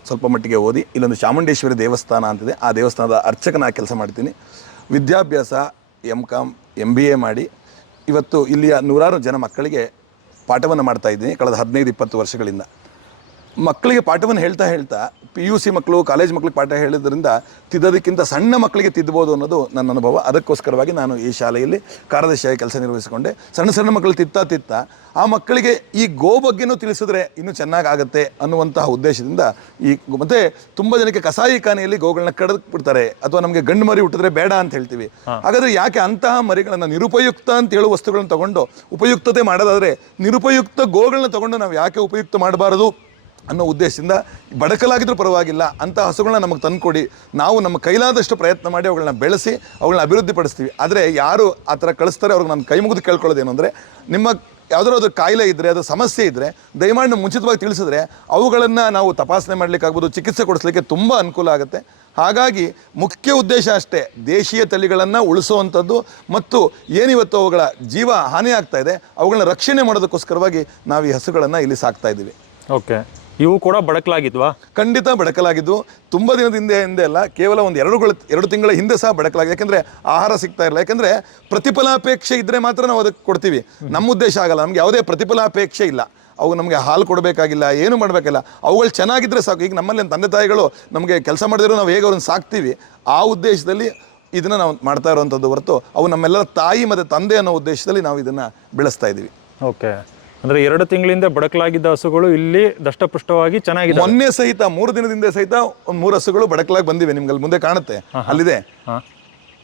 S1: ಸ್ವಲ್ಪ ಮಟ್ಟಿಗೆ ಓದಿ ಇಲ್ಲೊಂದು ಚಾಮುಂಡೇಶ್ವರಿ ದೇವಸ್ಥಾನ ಅಂತಿದೆ. ಆ ದೇವಸ್ಥಾನದ ಅರ್ಚಕನ ಕೆಲಸ ಮಾಡ್ತೀನಿ. ವಿದ್ಯಾಭ್ಯಾಸ M Com M B A ಮಾಡಿ ಇವತ್ತು ಇಲ್ಲಿಯ ನೂರಾರು ಜನ ಮಕ್ಕಳಿಗೆ ಪಾಠವನ್ನು ಮಾಡ್ತಾ ಇದ್ದೀನಿ. ಕಳೆದ ಹದಿನೈದು ಇಪ್ಪತ್ತು ವರ್ಷಗಳಿಂದ. ಮಕ್ಕಳಿಗೆ ಪಾಠವನ್ನು ಹೇಳ್ತಾ ಹೇಳ್ತಾ ಪಿ ಯು ಸಿ ಮಕ್ಕಳು ಕಾಲೇಜ್ ಮಕ್ಕಳಿಗೆ ಪಾಠ ಹೇಳಿದ್ರಿಂದ ತಿದ್ದೋದಕ್ಕಿಂತ ಸಣ್ಣ ಮಕ್ಕಳಿಗೆ ತಿದ್ದಬೋದು ಅನ್ನೋದು ನನ್ನ ಅನುಭವ. ಅದಕ್ಕೋಸ್ಕರವಾಗಿ ನಾನು ಈ ಶಾಲೆಯಲ್ಲಿ ಕಾರ್ಯದರ್ಶಿಯಾಗಿ ಕೆಲಸ ನಿರ್ವಹಿಸಿಕೊಂಡೆ. ಸಣ್ಣ ಸಣ್ಣ ಮಕ್ಕಳು ತಿತ್ತಾ ತಿತ್ತ ಆ ಮಕ್ಕಳಿಗೆ ಈ ಗೋ ಬಗ್ಗೆನೂ ತಿಳಿಸಿದ್ರೆ ಇನ್ನೂ ಚೆನ್ನಾಗಾಗತ್ತೆ ಅನ್ನುವಂತಹ ಉದ್ದೇಶದಿಂದ ಈ ಮತ್ತೆ ತುಂಬ ಜನಕ್ಕೆ ಕಸಾಯಿ ಖಾನೆಯಲ್ಲಿ ಗೋಗಳನ್ನ ಕಡಿದು ಬಿಡ್ತಾರೆ ಅಥವಾ ನಮಗೆ ಗಂಡು ಮರಿ ಹುಟ್ಟಿದ್ರೆ ಬೇಡ ಅಂತ ಹೇಳ್ತೀವಿ. ಹಾಗಾದ್ರೆ ಯಾಕೆ ಅಂತಹ ಮರಿಗಳನ್ನು ನಿರುಪಯುಕ್ತ ಅಂತ ಹೇಳುವ ವಸ್ತುಗಳನ್ನು ತಗೊಂಡು ಉಪಯುಕ್ತತೆ ಮಾಡೋದಾದರೆ ನಿರುಪಯುಕ್ತ ಗೋಗಳನ್ನ ತಗೊಂಡು ನಾವು ಯಾಕೆ ಉಪಯುಕ್ತ ಮಾಡಬಾರದು? ಅನ್ನೋ ಉದ್ದೇಶದಿಂದ ಬಡಕಲಾಗಿದ್ರೂ ಪರವಾಗಿಲ್ಲ, ಅಂಥ ಹಸುಗಳನ್ನ ನಮಗೆ ತಂದುಕೊಡಿ. ನಾವು ನಮ್ಮ ಕೈಲಾದಷ್ಟು ಪ್ರಯತ್ನ ಮಾಡಿ ಅವುಗಳನ್ನ ಬೆಳೆಸಿ ಅವುಗಳನ್ನ ಅಭಿವೃದ್ಧಿಪಡಿಸ್ತೀವಿ. ಆದರೆ ಯಾರು ಆ ಥರ ಕಳಿಸ್ತಾರೆ ಅವ್ರಿಗೆ ನಾನು ಕೈ ಮುಗಿದು ಕೇಳ್ಕೊಳ್ಳೋದೇನು ಅಂದರೆ, ನಿಮ್ಮ ಯಾವುದಾದ್ರು ಕಾಯಿಲೆ ಇದ್ದರೆ ಅದು ಸಮಸ್ಯೆ ಇದ್ದರೆ ದಯಮಾಡಿ ಮುಂಚಿತವಾಗಿ ತಿಳಿಸಿದ್ರೆ, ಅವುಗಳನ್ನು ನಾವು ತಪಾಸಣೆ ಮಾಡಲಿಕ್ಕಾಗ್ಬೋದು, ಚಿಕಿತ್ಸೆ ಕೊಡಿಸ್ಲಿಕ್ಕೆ ತುಂಬ ಅನುಕೂಲ ಆಗುತ್ತೆ. ಹಾಗಾಗಿ ಮುಖ್ಯ ಉದ್ದೇಶ ಅಷ್ಟೇ, ದೇಶೀಯ ತಳಿಗಳನ್ನು ಉಳಿಸುವಂಥದ್ದು ಮತ್ತು ಏನಿವತ್ತು ಅವುಗಳ ಜೀವ ಹಾನಿ ಆಗ್ತಾ ಇದೆ ಅವುಗಳನ್ನ ರಕ್ಷಣೆ ಮಾಡೋದಕ್ಕೋಸ್ಕರವಾಗಿ ನಾವು ಈ ಹಸುಗಳನ್ನು ಇಲ್ಲಿ ಸಾಕ್ತಾ ಇದ್ದೀವಿ.
S2: ಓಕೆ. ಇವು ಕೂಡ ಬಡಕಲಾಗಿದ್ವಾ?
S1: ಖಂಡಿತ ಬಡಕಲಾಗಿದ್ದು ತುಂಬ ದಿನದ ಹಿಂದೆ ಹಿಂದೆ ಅಲ್ಲ ಕೇವಲ ಒಂದು ಎರಡು ಎರಡು ತಿಂಗಳ ಹಿಂದೆ ಸಹ ಬಡಕಲಾಗಿದೆ. ಯಾಕೆಂದರೆ ಆಹಾರ ಸಿಗ್ತಾ ಇರಲ್ಲ ಯಾಕೆಂದರೆ ಪ್ರತಿಫಲಾಪೇಕ್ಷೆ ಇದ್ದರೆ ಮಾತ್ರ ನಾವು ಅದಕ್ಕೆ ಕೊಡ್ತೀವಿ. ನಮ್ಮ ಉದ್ದೇಶ ಆಗಲ್ಲ. ನಮಗೆ ಯಾವುದೇ ಪ್ರತಿಫಲಾಪೇಕ್ಷೆ ಇಲ್ಲ. ಅವು ನಮಗೆ ಹಾಲು ಕೊಡಬೇಕಾಗಿಲ್ಲ ಏನು ಮಾಡಬೇಕಿಲ್ಲ. ಅವುಗಳು ಚೆನ್ನಾಗಿದ್ದರೆ ಸಾಕು. ಈಗ ನಮ್ಮಲ್ಲಿ ತಂದೆ ತಾಯಿಗಳು ನಮಗೆ ಕೆಲಸ ಮಾಡಿದ್ರು ನಾವು ಹೇಗೆ ಅವ್ರನ್ನ ಸಾಕ್ತೀವಿ ಆ ಉದ್ದೇಶದಲ್ಲಿ ಇದನ್ನು ನಾವು ಮಾಡ್ತಾ ಇರುವಂಥದ್ದು ಹೊರತು ಅವು ನಮ್ಮೆಲ್ಲರ ತಾಯಿ ಮತ್ತು ತಂದೆ ಅನ್ನೋ ಉದ್ದೇಶದಲ್ಲಿ ನಾವು ಇದನ್ನು ಬೆಳೆಸ್ತಾ ಇದ್ದೀವಿ.
S2: ಓಕೆ. ಅಂದರೆ ಎರಡು ತಿಂಗಳಿಂದ ಬಡಕಲಾಗಿದ್ದ ಹಸುಗಳು ಇಲ್ಲಿ ದಷ್ಟಪುಷ್ಟವಾಗಿ ಚೆನ್ನಾಗಿದೆ
S1: ಮೊನ್ನೆ ಸಹಿತ ಮೂರು ದಿನದಿಂದ ಸಹಿತ ಒಂದು ಮೂರು ಹಸುಗಳು ಬಡಕಲಾಗಿ ಬಂದಿವೆ ನಿಮ್ಗೆ ಅಲ್ಲಿ ಮುಂದೆ ಕಾಣುತ್ತೆ. ಅಲ್ಲಿದೆ.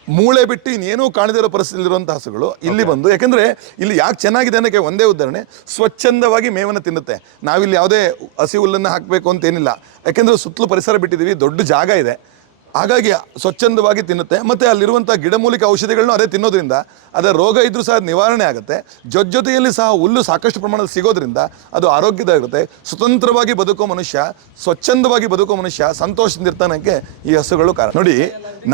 S1: ಮೂಳೆ ಬಿಟ್ಟು ಇನ್ನೇನೂ ಕಾಣದಿರೋ ಪರಿಸ್ಥಿತಿ ಇರುವಂತಹ ಹಸುಗಳು ಇಲ್ಲಿ ಬಂದು ಯಾಕಂದ್ರೆ ಇಲ್ಲಿ ಯಾಕೆ ಚೆನ್ನಾಗಿದೆ ಅನ್ನೋಕ್ಕೆ ಒಂದೇ ಉದಾಹರಣೆ ಸ್ವಚ್ಛಂದವಾಗಿ ಮೇವನ್ನು ತಿನ್ನುತ್ತೆ. ನಾವಿಲ್ಲಿ ಯಾವುದೇ ಹಸಿ ಹುಲ್ಲನ್ನು ಹಾಕಬೇಕು ಅಂತ ಏನಿಲ್ಲ. ಯಾಕೆಂದ್ರೆ ಸುತ್ತಲೂ ಪರಿಸರ ಬಿಟ್ಟಿದ್ದೀವಿ ದೊಡ್ಡ ಜಾಗ ಇದೆ. ಹಾಗಾಗಿ ಸ್ವಚ್ಛಂದವಾಗಿ ತಿನ್ನುತ್ತೆ, ಮತ್ತು ಅಲ್ಲಿರುವಂಥ ಗಿಡಮೂಲಿಕೆ ಔಷಧಿಗಳನ್ನು ಅದೇ ತಿನ್ನೋದ್ರಿಂದ ಅದರ ರೋಗ ಇದ್ದರೂ ಸಹ ನಿವಾರಣೆ ಆಗುತ್ತೆ. ಜೊತೆ ಜೊತೆಯಲ್ಲಿ ಸಹ ಹುಲ್ಲು ಸಾಕಷ್ಟು ಪ್ರಮಾಣದಲ್ಲಿ ಸಿಗೋದ್ರಿಂದ ಅದು ಆರೋಗ್ಯದಾಗಿರುತ್ತೆ. ಸ್ವತಂತ್ರವಾಗಿ ಬದುಕೋ ಮನುಷ್ಯ, ಸ್ವಚ್ಛಂದವಾಗಿ ಬದುಕೋ ಮನುಷ್ಯ ಸಂತೋಷದಿಂದ ಇರ್ತಾನಕ್ಕೆ ಈ ಹಸುಗಳು ಕಾರಣ. ನೋಡಿ,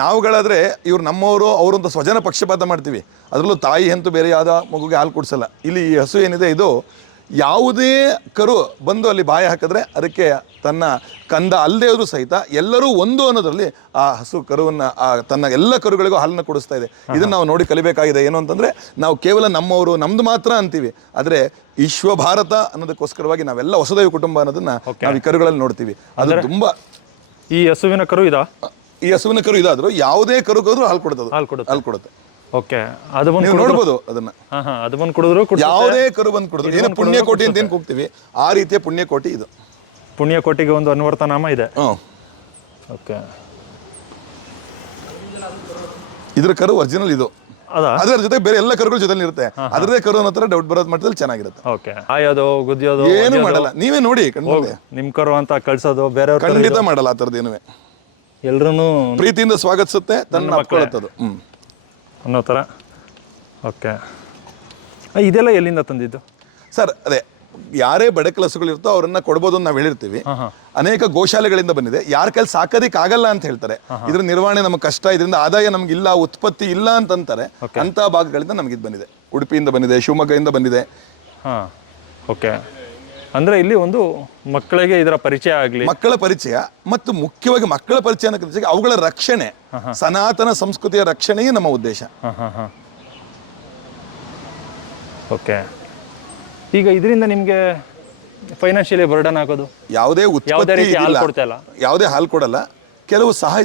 S1: ನಾವುಗಳಾದರೆ ಇವ್ರು ನಮ್ಮವರು ಅವರಂತ ಸ್ವಜನ ಪಕ್ಷಪಾತ ಮಾಡ್ತೀವಿ. ಅದರಲ್ಲೂ ತಾಯಿ ಅಂತೂ ಬೇರೆ ಯಾವುದೋ ಮಗುಗೆ ಹಾಲು ಕುಡಿಸಲ್ಲ. ಇಲ್ಲಿ ಈ ಹಸು ಏನಿದೆ, ಇದು ಯಾವುದೇ ಕರು ಬಂದು ಅಲ್ಲಿ ಬಾಯಿ ಹಾಕಿದ್ರೆ ಅದಕ್ಕೆ ತನ್ನ ಕಂದ ಅಲ್ಲದೇ ಇದ್ರೂ ಸಹಿತ ಎಲ್ಲರೂ ಒಂದು ಅನ್ನೋದರಲ್ಲಿ ಆ ಹಸು ಕರುವನ್ನು ಆ ತನ್ನ ಎಲ್ಲ ಕರುಗಳಿಗೂ ಹಾಲನ್ನು ಕೊಡಿಸ್ತಾ ಇದೆ. ಇದನ್ನು ನಾವು ನೋಡಿ ಕಲಿಬೇಕಾಗಿದೆ ಏನು ಅಂತಂದರೆ ನಾವು ಕೇವಲ ನಮ್ಮವರು ನಮ್ದು ಮಾತ್ರ ಅಂತೀವಿ. ಆದರೆ ವಿಶ್ವ ಭಾರತ ಅನ್ನೋದಕ್ಕೋಸ್ಕರವಾಗಿ ನಾವೆಲ್ಲ ಹೊಸದೈವ ಕುಟುಂಬ ಅನ್ನೋದನ್ನು ನಾವು ಈ ಕರುಗಳಲ್ಲಿ ನೋಡ್ತೀವಿ. ಅದು ತುಂಬ
S2: ಈ ಹಸುವಿನ ಕರು ಇದ?
S1: ಈ ಹಸುವಿನ ಕರು ಇದಾದರೂ ಯಾವುದೇ ಕರುಗಾದರೂ ಹಾಲು ಕೊಡ್ತದೆ
S2: ಹಾಲು ಕೊಡುತ್ತೆ.
S1: ಹಾಲು ಕೊಡುತ್ತೆ.
S2: ಓಕೆ ಅದು ಬಂದು
S1: ನೀವು ನೋಡ್ಬೋದು ಅದನ್ನ.
S2: ಹಾ ಹಾಂ ಅದು ಬಂದು ಕುಡಿದ್ರು ಕುಡಿದು
S1: ಯಾವುದೇ ಕರು ಬಂದು ಕುಡಿದ್ರು. ಏನು ಪುಣ್ಯಕೋಟಿ ಅಂತ ಏನು ಕೂಗ್ತೀವಿ? ಆ ರೀತಿಯ ಪುಣ್ಯಕೋಟಿ ಇದು.
S2: ಪುಣ್ಯಕೋಟಿಗೆ ಒಂದು ಅನ್ವರ್ಥ ನಾಮ ಇದೆ ಓಕೆ.
S1: ಇದ್ರ ಕರು ಒರಿಜಿನಲ್ ಇದು.
S2: ಅದಾ?
S1: ಅದರ ಜೊತೆ ಬೇರೆ ಎಲ್ಲ ಕರುಗಳ ಜೊತೆ ಇರುತ್ತೆ. ಅದರದೇ ಕರು ಅನ್ನೋ ಥರ ಡೌಟ್ ಬರೋದ್ ಮಟ್ಟದಲ್ಲಿ ಚೆನ್ನಾಗಿರುತ್ತೆ.
S2: ಓಕೆ. ಆಯೋದು ಗುದ್ಯೋದು
S1: ಏನು ಮಾಡಲ್ಲ. ನೀವೇ ನೋಡಿ ಕಣ್ಮುಂದೆ
S2: ನಿಮ್ಮ ಕರು ಅಂತ ಕಳ್ಸೋದು ಬೇರೆಯವ್ರ
S1: ಖಂಡಿತ ಮಾಡಲ್ಲ ಆ ಥರದ್ದು ಏನುವೆ.
S2: ಎಲ್ರೂ
S1: ಪ್ರೀತಿಯಿಂದ ಸ್ವಾಗತಿಸುತ್ತೆ ತನ್ನ ಅಪ್ಕೊಳ್ಳುತ್ತದು ಹ್ಮ್.
S2: ಅನ್ನೋ ಥರ. ಓಕೆ. ಇದೆಲ್ಲ ಎಲ್ಲಿಂದ ತಂದಿದ್ದು?
S1: ಸರ್ ಅದೇ ಯಾರೇ ಬಡ ಕೆಲಸಗಳು ಇರ್ತೋ ಅವ್ರನ್ನ ಕೊಡ್ಬೋದು ಅಂತ ನಾವು ಹೇಳಿರ್ತೀವಿ. ಅನೇಕ ಗೋಶಾಲೆಗಳಿಂದ ಬಂದಿದೆ. ಯಾರ ಕೈಲಿ ಸಾಕೋದಿಕ್ ಆಗಲ್ಲ ಅಂತ ಹೇಳ್ತಾರೆ. ಇದ್ರ ನಿರ್ವಹಣೆ ನಮ್ಗೆ ಕಷ್ಟ ಇದರಿಂದ ಆದಾಯ ನಮ್ಗೆ ಇಲ್ಲ ಉತ್ಪತ್ತಿ ಇಲ್ಲ ಅಂತಂತಾರೆ. ಅಂತ ಭಾಗಗಳಿಂದ ನಮಗೆ ಇದು ಬಂದಿದೆ. ಉಡುಪಿಯಿಂದ ಬಂದಿದೆ ಶಿವಮೊಗ್ಗದಿಂದ ಬಂದಿದೆ.
S2: ಹಾಂ ಓಕೆ. ಅಂದರೆ ಇಲ್ಲಿ ಒಂದು ಮಕ್ಕಳಿಗೆ ಇದರ ಪರಿಚಯ ಆಗಲಿ.
S1: ಮಕ್ಕಳ ಪರಿಚಯ ಮತ್ತು ಮುಖ್ಯವಾಗಿ ಮಕ್ಕಳ ಪರಿಚಯ ಜೊತೆಗೆ ಅವುಗಳ ರಕ್ಷಣೆ ಸನಾತನ ಸಂಸ್ಕೃತಿಯ ರಕ್ಷಣೆಯೇ ನಮ್ಮ ಉದ್ದೇಶ.
S2: ಓಕೆ. ಈಗ ಇದರಿಂದ ನಿಮಗೆ ಫೈನಾನ್ಷಿಯಲಿ ಬರ್ಡನ್ ಆಗೋದು?
S1: ಯಾವುದೇ
S2: ಯಾವುದೇ ಹಾಲು
S1: ಕೊಡಲ್ಲ. ಕೆಲವು ಸಹಾಯ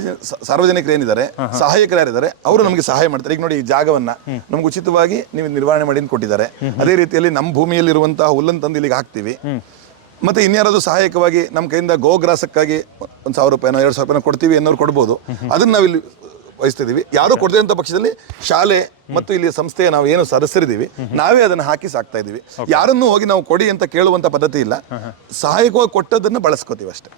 S1: ಸಾರ್ವಜನಿಕರು ಏನಿದ್ದಾರೆ ಸಹಾಯಕರು ಯಾರಿದ್ದಾರೆ ಅವರು ನಮಗೆ ಸಹಾಯ ಮಾಡ್ತಾರೆ. ಈಗ ನೋಡಿ ಈ ಜಾಗವನ್ನ ನಮ್ಗೆ ಉಚಿತವಾಗಿ ನೀವು ನಿರ್ವಹಣೆ ಮಾಡಿ ಕೊಟ್ಟಿದ್ದಾರೆ. ಅದೇ ರೀತಿಯಲ್ಲಿ ನಮ್ಮ ಭೂಮಿಯಲ್ಲಿರುವಂತಹ ಹುಲ್ಲನ್ನು ತಂದು ಇಲ್ಲಿಗೆ ಹಾಕ್ತೀವಿ. ಮತ್ತೆ ಇನ್ಯಾರಾದ್ರೂ ಸಹಾಯಕವಾಗಿ ನಮ್ಮ ಕೈಯಿಂದ ಗೋಗ್ರಾಸಕ್ಕಾಗಿ ಒಂದು ಸಾವಿರ ರೂಪಾಯಿನೋ ಎರಡು ಸಾವಿರ ರೂಪಾಯಿನೋ ಕೊಡ್ತೀವಿ ಅನ್ನೋರು ಕೊಡ್ಬೋದು. ಅದನ್ನ ನಾವಿಲ್ಲಿ ವಹಿಸ್ತಿದ್ದೀವಿ. ಯಾರು ಕೊಡದೆ ಅಂತ ಪಕ್ಷದಲ್ಲಿ ಶಾಲೆ ಮತ್ತು ಇಲ್ಲಿ ಸಂಸ್ಥೆಯ ನಾವು ಏನು ಸದಸ್ಯರಿದ್ದೀವಿ ನಾವೇ ಅದನ್ನ ಹಾಕಿ ಸಾಕ್ತಾ ಇದೀವಿ ಯಾರನ್ನು ಹೋಗಿ ನಾವು ಕೊಡಿ ಅಂತ ಕೇಳುವಂತ ಪದ್ಧತಿ ಇಲ್ಲ. ಸಹಾಯಕವಾಗಿ ಕೊಟ್ಟದನ್ನು ಬಳಸ್ಕೋತೀವಿ ಅಷ್ಟೇ.